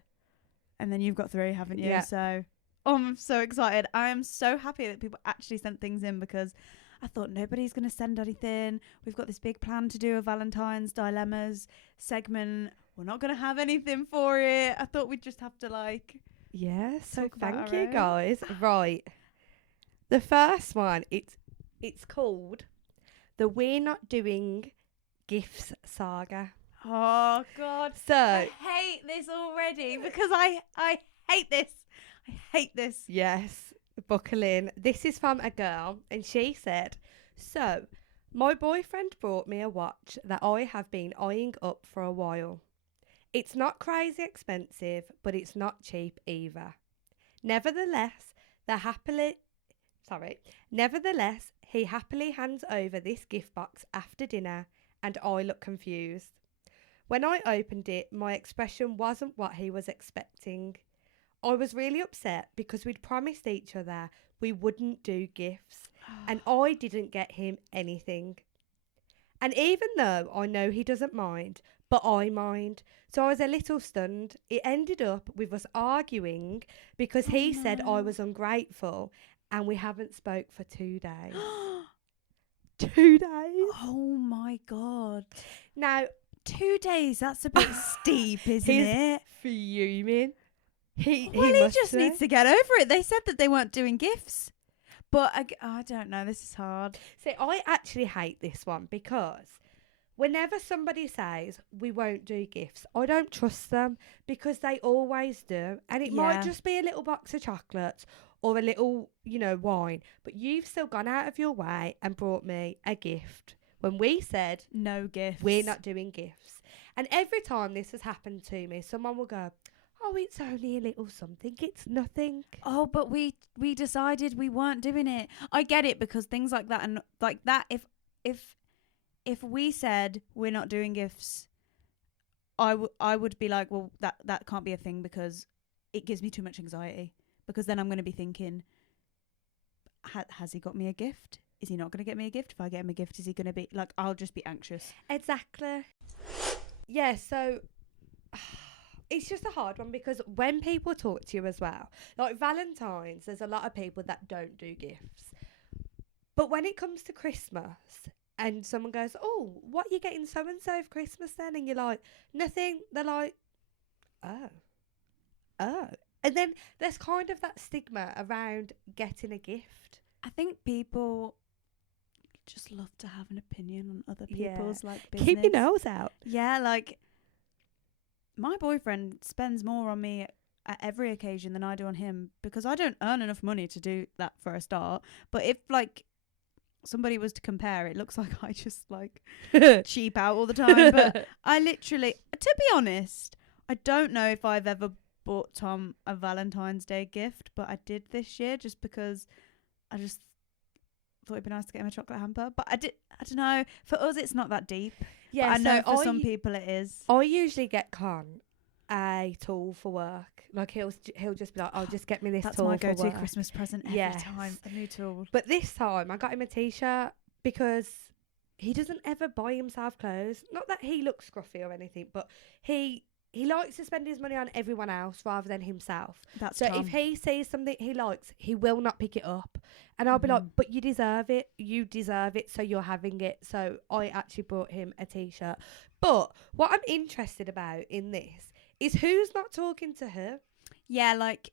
and then you've got 3, haven't you? Yeah. So I'm so excited. I am so happy that people actually sent things in because I thought nobody's going to send anything. We've got this big plan to do a Valentine's Dilemmas segment. We're not going to have anything for it. I thought we'd just have to like... Yeah, so Talk about thank our you own. guys. Right. The first one, it's called the We're Not Doing Gifts Saga. Oh, God. So, I hate this already because I hate this. I hate this. yes, buckle in. This is from a girl, and she said, so, my boyfriend brought me a watch that I have been eyeing up for a while. It's not crazy expensive, but it's not cheap either. Nevertheless, he happily hands over this gift box after dinner, and I look confused. When I opened it, my expression wasn't what he was expecting. I was really upset because we'd promised each other we wouldn't do gifts, and I didn't get him anything. And even though I know he doesn't mind, but I mind, so I was a little stunned. It ended up with us arguing because he said I was ungrateful, and we haven't spoke for 2 days. 2 days. Oh my God. Now, 2 days, that's a bit steep, isn't He's it? fuming. He Well, must just be. needs to get over it. They said that they weren't doing gifts. But I don't know. This is hard. See, I actually hate this one because whenever somebody says we won't do gifts, I don't trust them because they always do. And it might Yeah. just be a little box of chocolates or a little, wine. But you've still gone out of your way and brought me a gift when we said No gifts. we're not doing gifts. And every time this has happened to me, someone will go, oh, it's only a little something. It's nothing. Oh, but we decided we weren't doing it. I get it because things like that and like that. If we said we're not doing gifts, I would be like, well, that can't be a thing because it gives me too much anxiety. Because then I'm going to be thinking, has he got me a gift? Is he not going to get me a gift? If I get him a gift, is he going to be like? I'll just be anxious. Exactly. Yeah, so it's just a hard one because when people talk to you as well, like Valentine's, there's a lot of people that don't do gifts. But when it comes to Christmas and someone goes, oh, what are you getting so-and-so for Christmas then? And you're like, nothing. They're like, oh. And then there's kind of that stigma around getting a gift. I think people just love to have an opinion on other people's like business. Keep your nose out. Yeah, like my boyfriend spends more on me at every occasion than I do on him because I don't earn enough money to do that for a start. But if like somebody was to compare, it looks like I just like cheap out all the time. But I literally, to be honest, I don't know if I've ever bought Tom a Valentine's Day gift, but I did this year just because I just thought it'd be nice to get him a chocolate hamper. But I don't know. For us, it's not that deep. Yeah, but I know so for some people it is. I usually get Con a tool for work. Like he'll just be like, "Oh, just get me this That's tool my for go-to work." Christmas present every Yes. time. A new tool. But this time I got him a t-shirt because he doesn't ever buy himself clothes. Not that he looks scruffy or anything, but he likes to spend his money on everyone else rather than himself. That's So Tom. if he sees something he likes, he will not pick it up. And I'll be like, but you deserve it. You deserve it, so you're having it. So I actually bought him a t-shirt. But what I'm interested about in this is who's not talking to her? Yeah, like,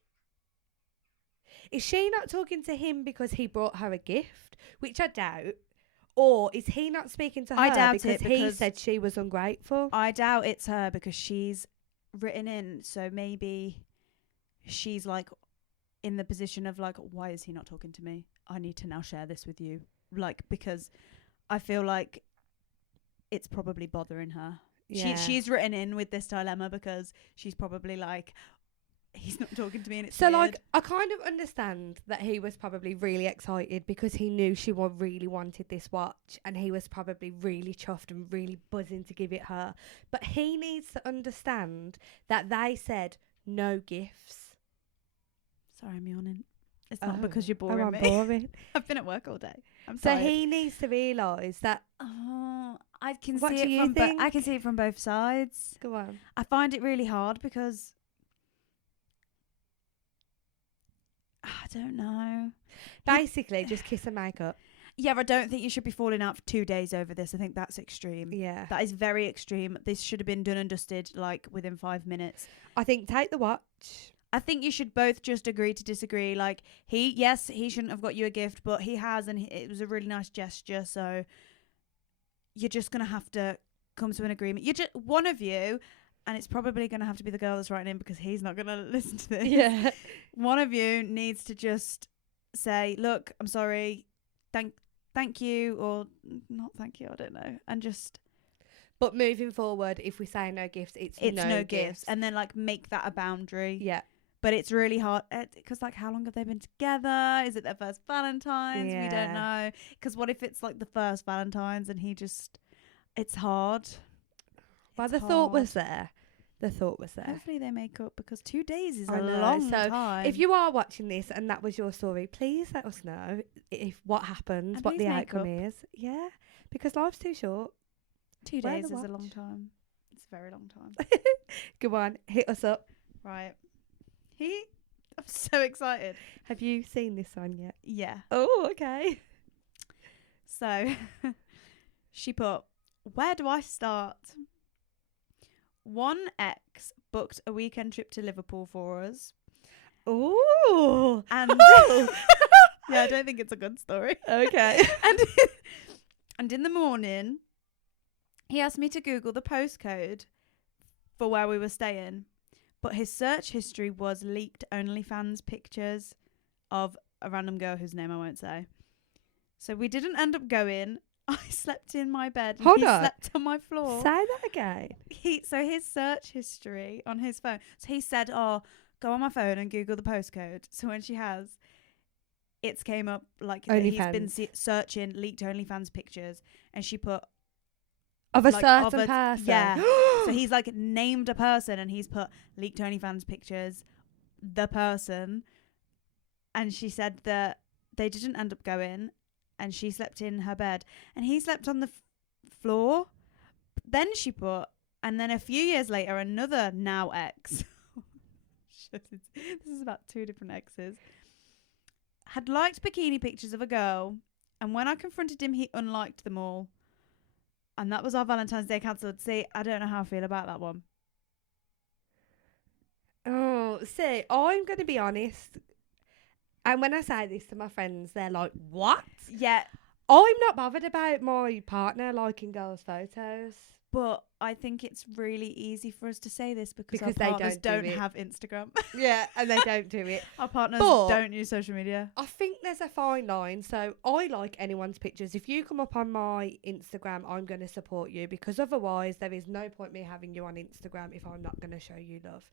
Is she not talking to him because he brought her a gift, which I doubt? Or is he not speaking to her I doubt because it, he because said she was ungrateful? I doubt it's her because she's written in. So maybe she's like in the position of like, why is he not talking to me? I need to now share this with you. Like, because I feel like it's probably bothering her. Yeah. She's written in with this dilemma because she's probably like, he's not talking to me and it's So, weird. like, I kind of understand that he was probably really excited because he knew she really wanted this watch and he was probably really chuffed and really buzzing to give it her. But he needs to understand that they said no gifts. Sorry, I'm yawning. It's not because you're Oh, boring I'm me. boring. I've been at work all day. I'm So tired. he needs to realise that. Oh, I can What see do it you from think? I can see it from both sides. Go on. I find it really hard because I don't know. Basically, just kiss and make up. Yeah, I don't think you should be falling out for 2 days over this. I think that's extreme. Yeah. That is very extreme. This should have been done and dusted like within 5 minutes. I think take the watch. I think you should both just agree to disagree. Like he shouldn't have got you a gift, but he has, and it was a really nice gesture. So you're just gonna have to come to an agreement. You're just one of you, and it's probably gonna have to be the girl that's writing in because he's not gonna listen to this. Yeah. One of you needs to just say, "Look, I'm sorry. Thank you," or not thank you. I don't know, and just. But moving forward, if we say no gifts, it's No gifts, and then like make that a boundary. Yeah. But it's really hard because, like, how long have they been together? Is it their first Valentine's? We Yeah. don't know. Because what if it's like the first Valentine's and he just... It's hard. Well, It's the thought was hard. there. The thought was there. Hopefully they make up because 2 days is I a know. long So time. If you are watching this and that was your story, please let us know if what happens, And what the please make outcome up. is. Yeah. Because life's too short. 2 wear days the is a long watch. time. It's a very long time. Go on, hit us up. Right. I'm so excited. Have you seen this one yet? Yeah. Oh, okay. So she put, where do I start? One ex booked a weekend trip to Liverpool for us. Ooh. And yeah, I don't think it's a good story. Okay. And in the morning, he asked me to Google the postcode for where we were staying. But his search history was leaked OnlyFans pictures of a random girl whose name I won't say. So we didn't end up going. I slept in my bed. And Hold he on. slept on my floor. Say that again. So his search history on his phone. So he said, "Oh, go on my phone and Google the postcode." So when she has, it's came up like that he's been searching leaked OnlyFans pictures, and she put Of a like, certain person. Yeah. So he's like named a person and he's put leaked OnlyFans pictures, the person. And she said that they didn't end up going and she slept in her bed and he slept on the floor. Then she put, and then a few years later, another now ex. Shit, this is about 2 different exes. Had liked bikini pictures of a girl. And when I confronted him, he unliked them all. And that was our Valentine's Day cancelled. See, I don't know how I feel about that one. Oh, see, I'm going to be honest. And when I say this to my friends, they're like, what? Yeah, I'm not bothered about my partner liking girls' photos. but I think it's really easy for us to say this because Because our they partners don't do don't it. have Instagram. Yeah, and they don't do it. Our partners But- don't use social media. I think there's a fine line. So I like anyone's pictures. If you come up on my Instagram, I'm going to support you because otherwise there is no point me having you on Instagram if I'm not going to show you love.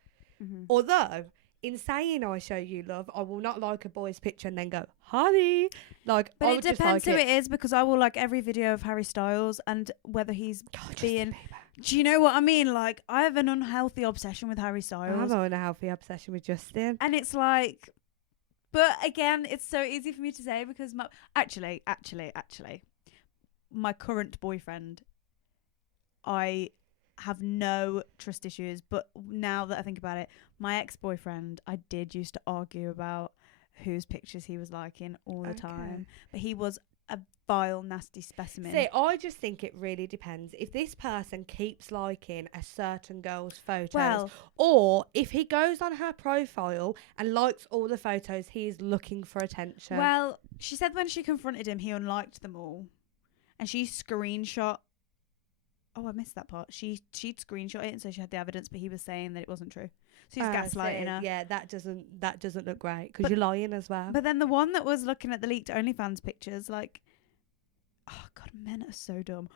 Mm-hmm. Although, in saying I show you love, I will not like a boy's picture and then go, honey. Like, But I it would just depends like who it is, because I will like every video of Harry Styles and whether he's being. Bieber. Do you know what I mean? Like, I have an unhealthy obsession with Harry I Styles, have an unhealthy obsession with Justin. and it's like. But again, it's so easy for me to say because actually, my current boyfriend, I have no trust issues. But now that I think about it, my ex-boyfriend, I did used to argue about whose pictures he was liking all the time. But he was a vile, nasty specimen. See, I just think it really depends. If this person keeps liking a certain girl's photos, or if he goes on her profile and likes all the photos, he's looking for attention. Well, she said when she confronted him, he unliked them all. And she screenshot. Oh, I missed that part. She'd screenshot it, and so she had the evidence, but he was saying that it wasn't true. So he's gaslighting her. Yeah, that doesn't look great because you're lying as well. But then the one that was looking at the leaked OnlyFans pictures, like, oh god, men are so dumb.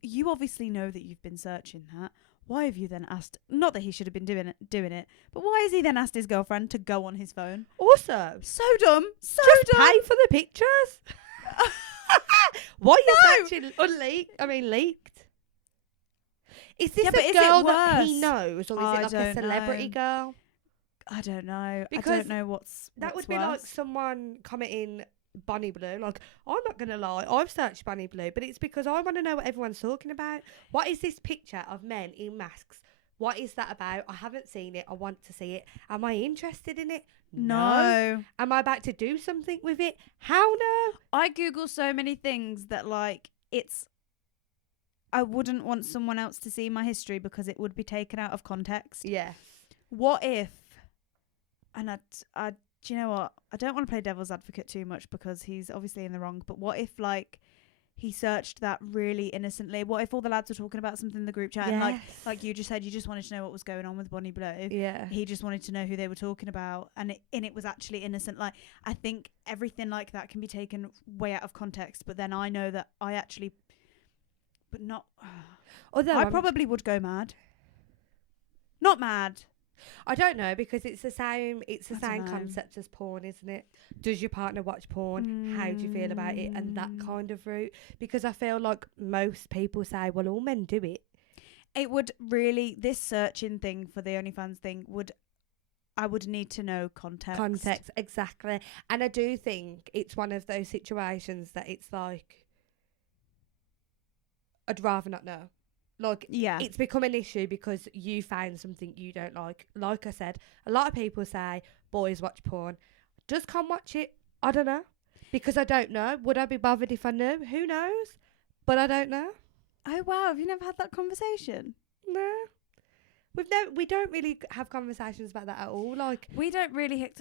You obviously know that you've been searching that. Why have you then asked? Not that he should have been doing it, but why has he then asked his girlfriend to go on his phone? Also, So dumb. So just dumb. pay for the pictures. Why is that leaked? Is this but a is girl it that he worse? knows, or is I it like a don't celebrity know. girl? I don't know. Because I don't know what's That would what's be like worse. someone commenting Bonnie Blue. Like, I'm not going to lie, I've searched Bonnie Blue, but it's because I want to know what everyone's talking about. What is this picture of men in masks? What is that about? I haven't seen it. I want to see it. Am I interested in it? No. Am I about to do something with it? How no? I Google so many things that like I wouldn't want someone else to see my history because it would be taken out of context. Yeah. What if, and I do you know what? I don't want to play devil's advocate too much because he's obviously in the wrong, but what if like he searched that really innocently? What if all the lads were talking about something in the group chat and like you just said, you just wanted to know what was going on with Bonnie Blue. Yeah. He just wanted to know who they were talking about, and it was actually innocent. Like, I think everything like that can be taken way out of context, but then I know that I actually, but not. Although I probably would go mad. Not mad. I don't know, because it's the same I don't know. concept as porn, isn't it? Does your partner watch porn? How do you feel about it? And that kind of route. Because I feel like most people say, well, all men do it. It would really, this searching thing for the OnlyFans thing I would need to know context. Context, exactly. And I do think it's one of those situations that it's like, I'd rather not know. Like, Yeah. it's become an issue because you found something you don't like. Like I said, a lot of people say boys watch porn. Just come watch it. I don't know. Because I don't know. Would I be bothered if I knew? Who knows? But I don't know. Oh, wow. Have you never had that conversation? No. We don't really have conversations about that at all. Like, We don't really.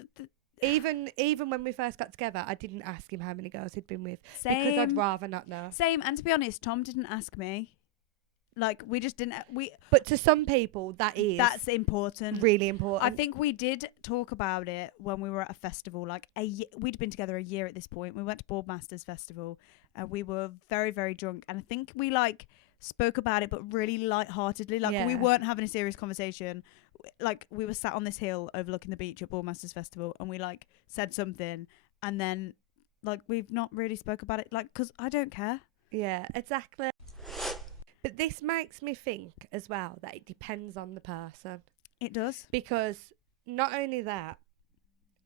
even when we first got together, I didn't ask him how many girls he'd been with. Same. Because I'd rather not know. Same. And to be honest, Tom didn't ask me. Like, we just didn't. But to some people, That's important. really important. I think we did talk about it when we were at a festival. Like, we'd been together a year at this point. We went to Boardmasters Festival, and we were very, very drunk. And I think we like spoke about it, but really lightheartedly. Like, we weren't having a serious conversation. Like, we were sat on this hill overlooking the beach at Boardmasters Festival, and we like said something, and then like we've not really spoke about it. Like, because I don't care. Yeah, exactly. But this makes me think as well that it depends on the person. It does. Because not only that,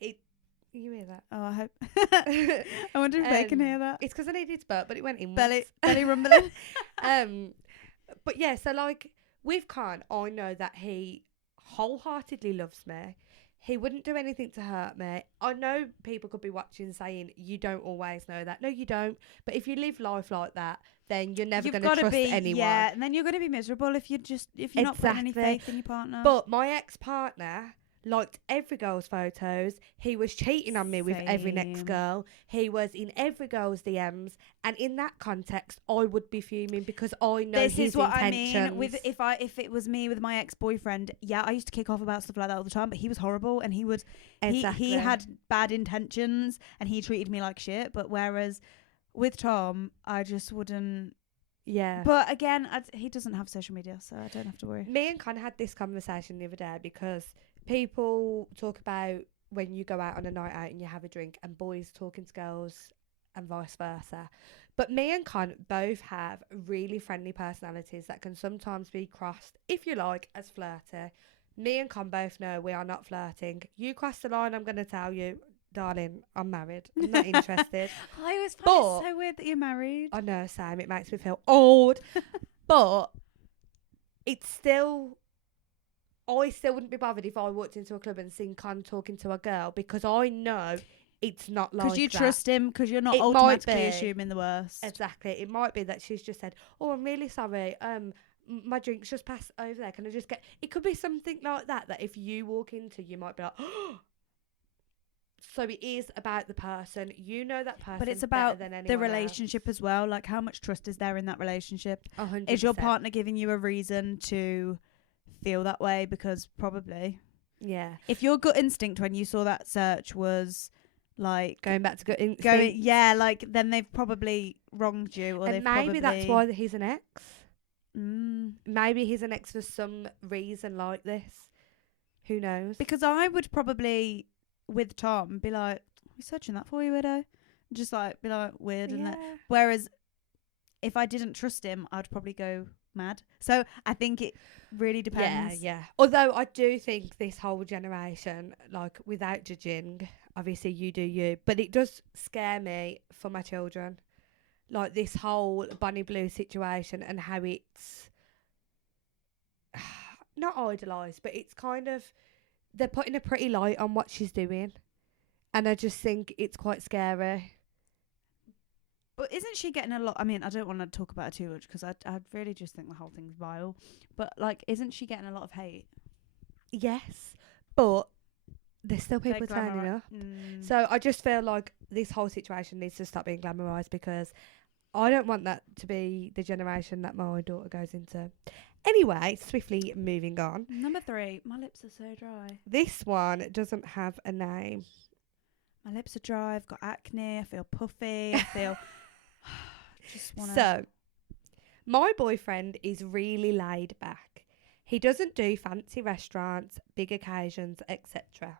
you hear that? Oh, I hope. I wonder if they can hear that. It's because I needed to burp, but it went in Belly once. rumbling. But yeah, so like with Khan, I know that he wholeheartedly loves me. He wouldn't do anything to hurt me. I know people could be watching saying, you don't always know that. No, you don't. But if you live life like that, then you're never going to trust anyone. Yeah, and then you're going to be miserable if you're not putting any faith in your partner. But my ex-partner liked every girl's photos. He was cheating on me with every next Same. girl. He was in every girl's DMs. And in that context, I would be fuming because I know this his is what intentions. I mean. With if it was me with my ex-boyfriend, yeah, I used to kick off about stuff like that all the time. But he was horrible, and he had bad intentions, and he treated me like shit. But whereas with Tom, I just wouldn't. Yeah. But again, he doesn't have social media, so I don't have to worry. Me and Con had this conversation the other day because people talk about when you go out on a night out and you have a drink, and boys talking to girls and vice versa. But me and Con both have really friendly personalities that can sometimes be crossed, if you like, as flirty. Me and Con both know we are not flirting. You cross the line, I'm going to tell you, darling, I'm married. I'm not interested. I always find But- it so weird that you're married. I know, Sam, it makes me feel old. But it's still... I still wouldn't be bothered if I walked into a club and seen Con talking to a girl, because I know it's not like Because you that. trust him, because you're not It might automatically be. assuming the worst. Exactly. It might be that she's just said, "Oh, I'm really sorry. My drink's just passed over there. Can I just get?" It could be something like that. That if you walk into, you might be like, "Oh." So it is about the person. You know that person, But it's better about than anyone the relationship as well. Like, how much trust is there in that relationship? else. 100%. Is your partner giving you a reason to feel that way? Because probably. Yeah. If your gut instinct when you saw that search was like Going back to good instinct. going, yeah, like then they've probably wronged you, or And they've maybe that's probably- why he's an ex. Maybe he's an ex for some reason like this. Who knows? Because I would probably, with Tom, be like, "We searching that for you, widow?" Just like be like weird, and that. Whereas if I didn't trust him, I'd probably go mad. So I think it really depends. Yeah. Although I do think this whole generation, like without judging, obviously you do you, but it does scare me for my children. Like this whole Bonnie Blue situation and how it's not idolised, but it's kind of, they're putting a pretty light on what she's doing. And I just think it's quite scary. But isn't she getting a lot? I mean, I don't want to talk about it too much because I really just think the whole thing's vile. But like, isn't she getting a lot of hate? Yes, but there's still They're people turning glamori- up. Mm. So I just feel like this whole situation needs to stop being glamorised, because I don't want that to be the generation that my daughter goes into. Anyway, swiftly moving on. Number 3, my lips are so dry. This one doesn't have a name. My lips are dry. I've got acne. I feel puffy. I feel just want to. So, my boyfriend is really laid back. He doesn't do fancy restaurants, big occasions, etc.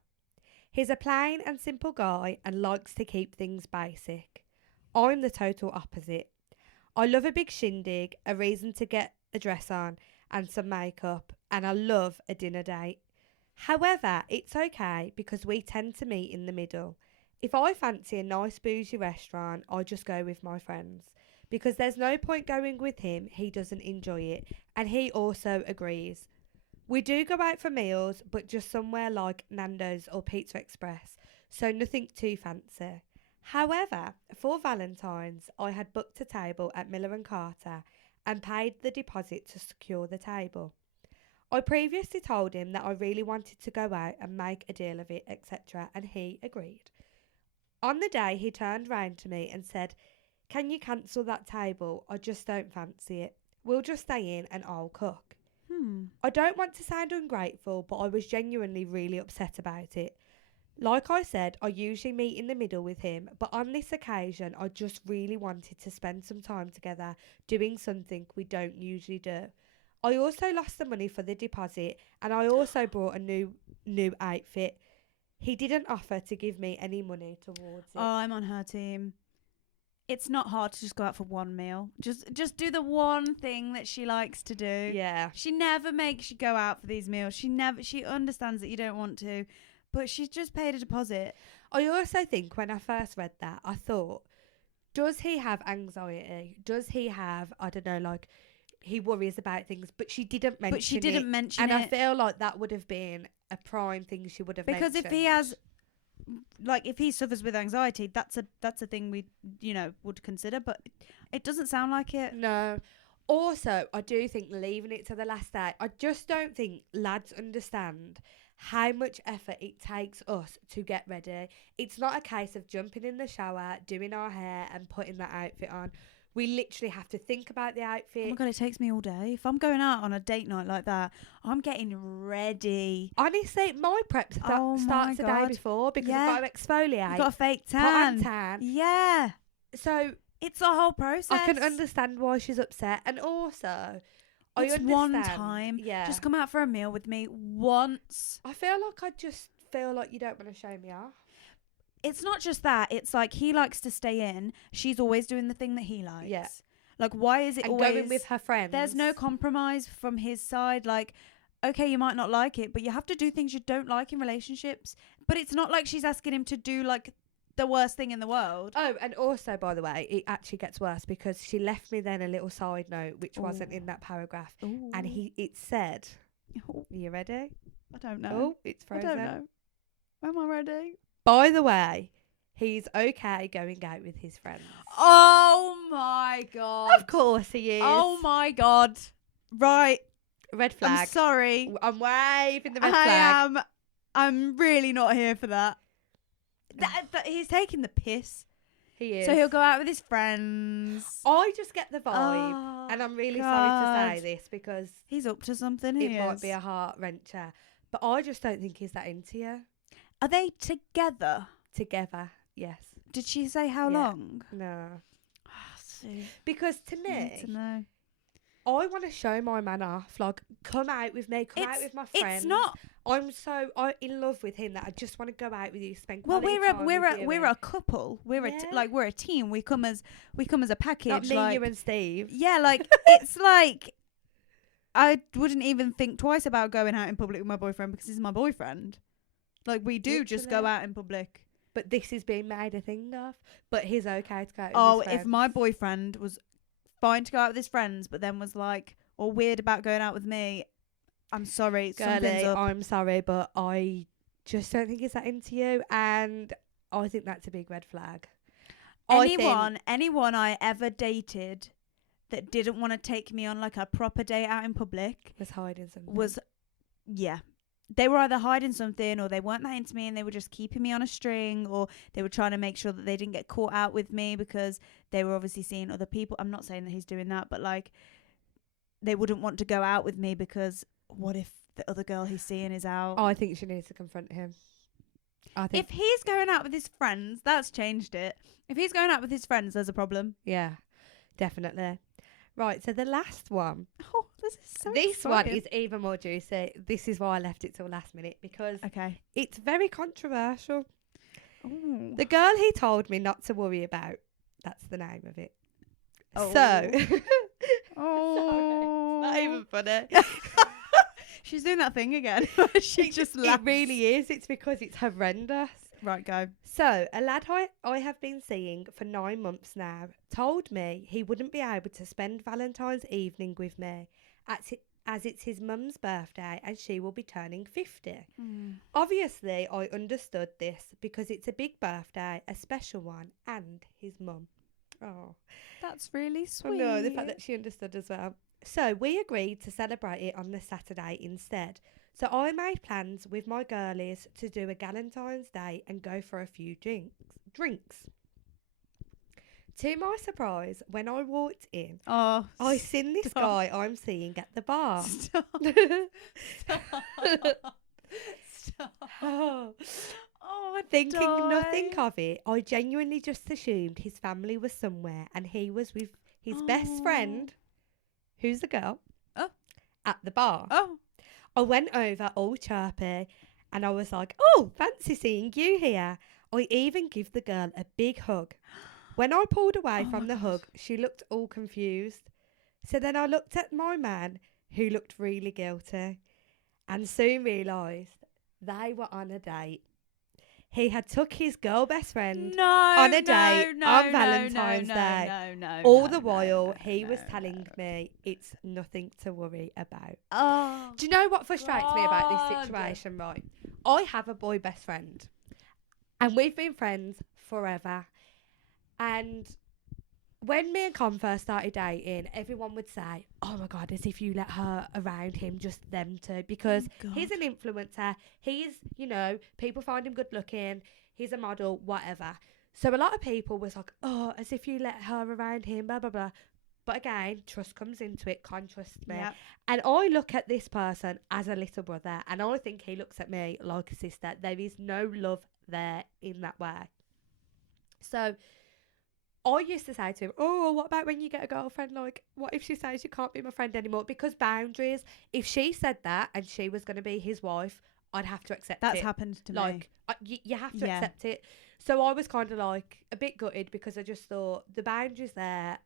He's a plain and simple guy and likes to keep things basic. I'm the total opposite. I love a big shindig, a reason to get a dress on and some makeup, and I love a dinner date. However, it's okay because we tend to meet in the middle. If I fancy a nice bougie restaurant, I just go with my friends. Because there's no point going with him, he doesn't enjoy it, and he also agrees. We do go out for meals, but just somewhere like Nando's or Pizza Express, so nothing too fancy. However, for Valentine's, I had booked a table at Miller & Carter and paid the deposit to secure the table. I previously told him that I really wanted to go out and make a deal of it, etc., and he agreed. On the day, he turned round to me and said, "Can you cancel that table? I just don't fancy it. We'll just stay in and I'll cook." I don't want to sound ungrateful, but I was genuinely really upset about it. Like I said, I usually meet in the middle with him, but on this occasion, I just really wanted to spend some time together doing something we don't usually do. I also lost the money for the deposit, and I also brought a new outfit. He didn't offer to give me any money towards it. Oh, I'm on her team. It's not hard to just go out for one meal. Just do the one thing that she likes to do. Yeah. She never makes you go out for these meals. She understands that you don't want to, but she's just paid a deposit. I also think when I first read that, I thought, does he have anxiety? Does he have, I don't know, like, he worries about things? But she didn't mention it. But she didn't mention and it. I feel like that would have been a prime thing she would have Because mentioned. if he has, like, if he suffers with anxiety, that's a thing we, would consider. But it doesn't sound like it. No. Also, I do think leaving it to the last day, I just don't think lads understand how much effort it takes us to get ready. It's not a case of jumping in the shower, doing our hair and putting that outfit on. We literally have to think about the outfit. Oh my God, it takes me all day. If I'm going out on a date night like that, I'm getting ready. Honestly, my prep Oh my starts the day God. before because Yeah. I've got to exfoliate, You've got a fake put on tan. tan. Yeah. So It's a whole process. I can understand why she's upset. And also, I It's one understand. time. Yeah. Just come out for a meal with me once. I feel like I just feel like you don't want to show me off. It's not just that. It's like he likes to stay in. She's always doing the thing that he likes. Yeah. Like, why is it And always going with her friends. There's no compromise from his side. Like, okay, you might not like it, but you have to do things you don't like in relationships. But it's not like she's asking him to do like the worst thing in the world. Oh, and also, by the way, it actually gets worse because she left me then a little side note which wasn't in that paragraph, Ooh. and it said, Oh, "Are you ready?" I don't know. Oh, it's I frozen. don't know. Am I ready? By the way, he's okay going out with his friends. Oh my god. Of course he is. Oh my god. Right. Red flag. I'm sorry. I'm waving the red I flag. am. I'm really not here for that. That he's taking the piss. He is. So he'll go out with his friends. I just get the vibe, Oh, and I'm really sorry to God. say this because He's up to something. it might be a heart wrencher, but I just don't think he's that into you. Are they together? Together, yes. Did she say how Yeah. long? No. See, Because to I need to me, know. I want to show my man off. Like, come out with me, come out with my friends. It's not. I'm so in love with him that I just want to go out with you, spend Well, quality we're time a we're with a you we're and a couple. We're Yeah. we're a team. We come as a package. not me, like, you, and Steve. yeah, like it's like I wouldn't even think twice about going out in public with my boyfriend because he's my boyfriend. Like we do just go Literally. out in public. But this is being made a thing of. But he's okay to go out with Oh, his if friends. my boyfriend was fine to go out with his friends, but then was like or weird about going out with me, I'm sorry, something's Girlie, up. I'm sorry, but I just don't think he's that into you, and I think that's a big red flag. Anyone I ever dated that didn't want to take me on like a proper day out in public Was hiding something. was, yeah. They were either hiding something or they weren't that into me and they were just keeping me on a string, or they were trying to make sure that they didn't get caught out with me because they were obviously seeing other people. I'm not saying that he's doing that, but like they wouldn't want to go out with me because what if the other girl he's seeing is out? I think she needs to confront him. I think. If he's going out with his friends, that's changed it. If he's going out with his friends, there's a problem. Yeah, definitely. Right, so the last one. Oh, this is so This one exciting. is even more juicy. This is why I left it till last minute because Okay. it's very controversial. Ooh. The girl he told me not to worry about. That's the name of it. Oh. So. Oh. Sorry, it's not even funny. She's doing that thing again. She just It laughs. really is. It's because it's horrendous. Right, go. So, a lad I have been seeing for 9 months now told me he wouldn't be able to spend Valentine's evening with me as it's his mum's birthday and she will be turning 50. Obviously, I understood this because it's a big birthday, a special one, and his mum. Oh, That's really oh sweet. no, the fact that she understood as well. So, we agreed to celebrate it on the Saturday instead. So I made plans with my girlies to do a Valentine's Day and go for a few drinks. To my surprise, when I walked in, Oh, I seen this stop. guy I'm seeing at the bar. Stop. Stop. Oh, Oh, I'd thinking die. nothing of it, I genuinely just assumed his family was somewhere and he was with his best Oh. friend, who's the girl, Oh. at the bar. Oh. I went over all chirpy and I was like, oh, fancy seeing you here. I even give the girl a big hug. When I pulled away Oh from my the God. hug, she looked all confused. So then I looked at my man, who looked really guilty, and soon realised they were on a date. He had took his girl best friend No, on a no, date no, on no, Valentine's no, Day. No, All no, the no, while, no, he was no, telling no. me it's nothing to worry about. Oh. Do you know what frustrates me about God. this situation, right? I have a boy best friend and we've been friends forever. And when me and Con first started dating, everyone would say, oh my God, as if you let her around him, just them two, because Oh, he's God. an influencer. He's, people find him good looking. He's a model, whatever. So a lot of people was like, oh, as if you let her around him, blah, blah, blah. But again, trust comes into it, can't trust me. Yeah. And I look at this person as a little brother, and I think he looks at me like a sister. There is no love there in that way. So I used to say to him, oh, what about when you get a girlfriend? Like, what if she says you can't be my friend anymore? Because boundaries, if she said that and she was going to be his wife, I'd have to accept That's it. happened to me. Like, you have to Yeah. accept it. So I was kind of like a bit gutted because I just thought the boundaries there,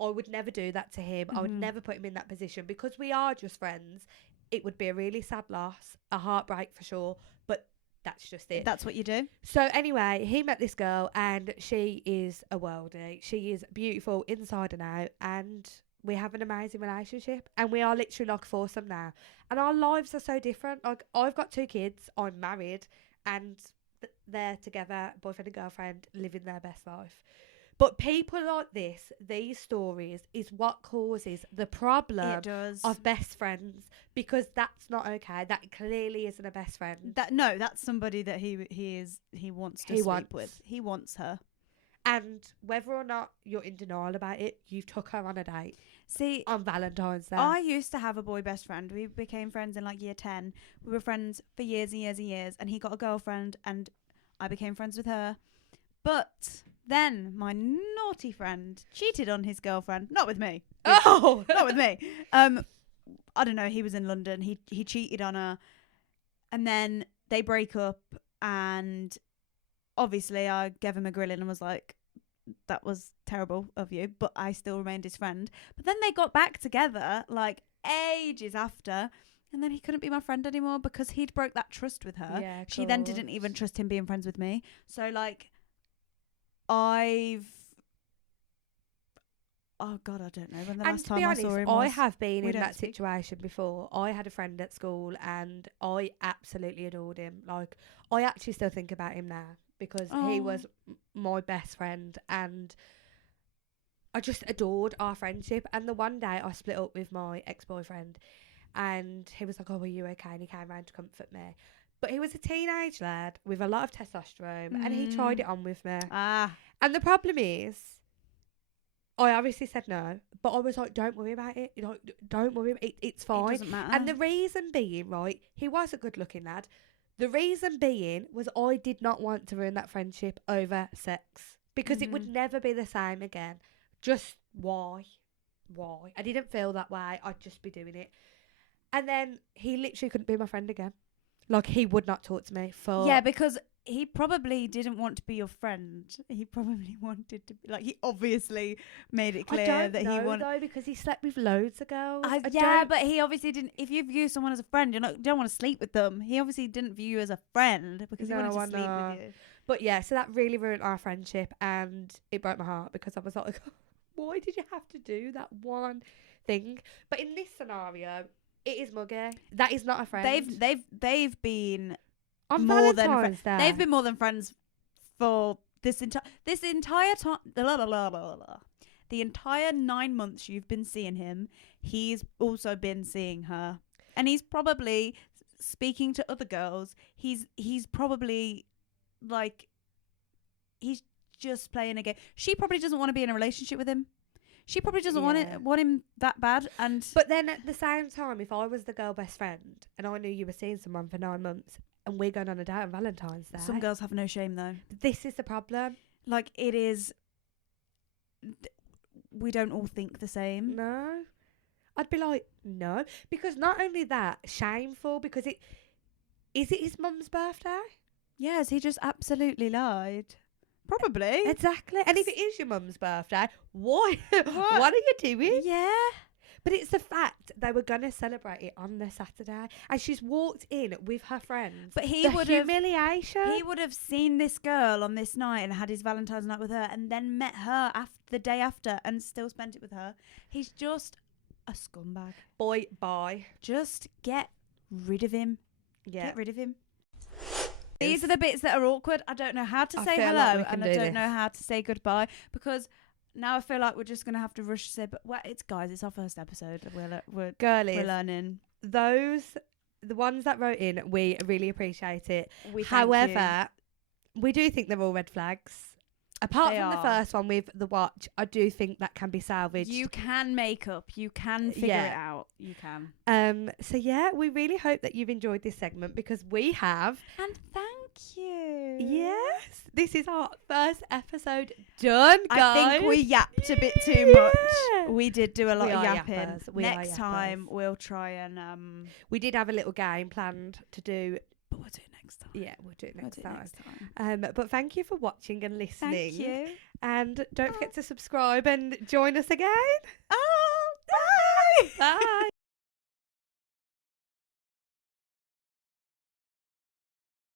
I would never do that to him. I would Mhm. never put him in that position because we are just friends. It would be a really sad loss, a heartbreak for sure, but that's just it. That's what you do. So anyway, he met this girl and she is a worldie. She is beautiful inside and out, and we have an amazing relationship, and we are literally like a foursome now. And our lives are so different. Like, I've got 2 kids, I'm married, and they're together, boyfriend and girlfriend, living their best life. But people like this, these stories, is what causes the problem It does. of best friends, because that's not okay. That clearly isn't a best friend. That's somebody that he wants to sleep with. He wants her. And whether or not you're in denial about it, you've took her on a date. See, On Valentine's Day. I used to have a boy best friend. We became friends in like year 10. We were friends for years and years and years, and he got a girlfriend and I became friends with her. But then my naughty friend cheated on his girlfriend. Not with me. Oh! Not with me. I don't know, he was in London. He cheated on her. And then they break up, and obviously I gave him a grilling and was like, that was terrible of you, but I still remained his friend. But then they got back together like ages after, and then he couldn't be my friend anymore because he'd broke that trust with her. Yeah, she then didn't even trust him being friends with me. So like, oh God, I don't know when the And last to be time I honest, saw him I was. have been We in don't that speak. situation before. I had a friend at school and I absolutely adored him. Like, I actually still think about him now because he Oh. was my best friend, and I just adored our friendship. And the one day I split up with my ex-boyfriend, and he was like, oh, are you okay? And he came round to comfort me. But he was a teenage lad with a lot of testosterone, and he tried it on with me. And the problem is, I obviously said no, but I was like, don't worry about it. You know, don't worry. It's It fine. doesn't matter. And the reason being, right, he was a good looking lad. The reason being was I did not want to ruin that friendship over sex, because it would never be the same again. Just why? I didn't feel that way. I'd just be doing it. And then he literally couldn't be my friend again. Like, he would not talk to me for... Yeah, because he probably didn't want to be your friend. He probably wanted to be, like, he obviously made it clear that he wanted. though, because he slept with loads of girls. But he obviously didn't. If you view someone as a friend, you don't want to sleep with them. He obviously didn't view you as a friend because he wanted to sleep with you. But yeah, so that really ruined our friendship, and it broke my heart because I was like, why did you have to do that one thing? But in this scenario, it is muggy. That is not a friend. They've been on more Valentine's Day. They've been more than friends for this entire time. The entire 9 months you've been seeing him, he's also been seeing her, and he's probably speaking to other girls. He's probably like, he's just playing a game. She probably doesn't want to be in a relationship with him. She probably doesn't want him that bad. But then at the same time, if I was the girl best friend and I knew you were seeing someone for 9 months and we're going on a date on Valentine's Day, some girls have no shame though. This is the problem. Like, it is. We don't all think the same. No, I'd be like, no, because not only that, shameful, because is it his mum's birthday? Yes, he just absolutely lied. Probably. Exactly. And if it is your mum's birthday, why? What are you doing? Yeah. But it's the fact they were going to celebrate it on the Saturday, and she's walked in with her friends. But he would have humiliation. He would have seen this girl on this night and had his Valentine's night with her, and then met her the day after and still spent it with her. He's just a scumbag. Boy, bye. Just get rid of him. Yeah. Get rid of him. These are the bits that are awkward. I don't know how to say feel hello, like we can and do I don't this. know how to say goodbye, because now I feel like we're just going to have to rush to say, but it's our first episode. We're Girlies, learning. the ones that wrote in, we really appreciate it. We thank However, we do think they're all red flags. Apart They from the are. first one with the watch, I do think that can be salvaged. You can make up. You can figure it out. You can. So yeah, we really hope that you've enjoyed this segment, because we have. And thank you. Yes, this is our first episode done, guys. I think we yapped a bit too much. Yeah. We did do a lot We of are yapping. yappers. We are Next time yappers. we'll try and We did have a little game planned to do. but we'll do it next time. Yeah, we'll do it next We'll do it time. next time. But thank you for watching and listening. Thank you. And don't forget to subscribe and join us again. Oh, bye. Bye.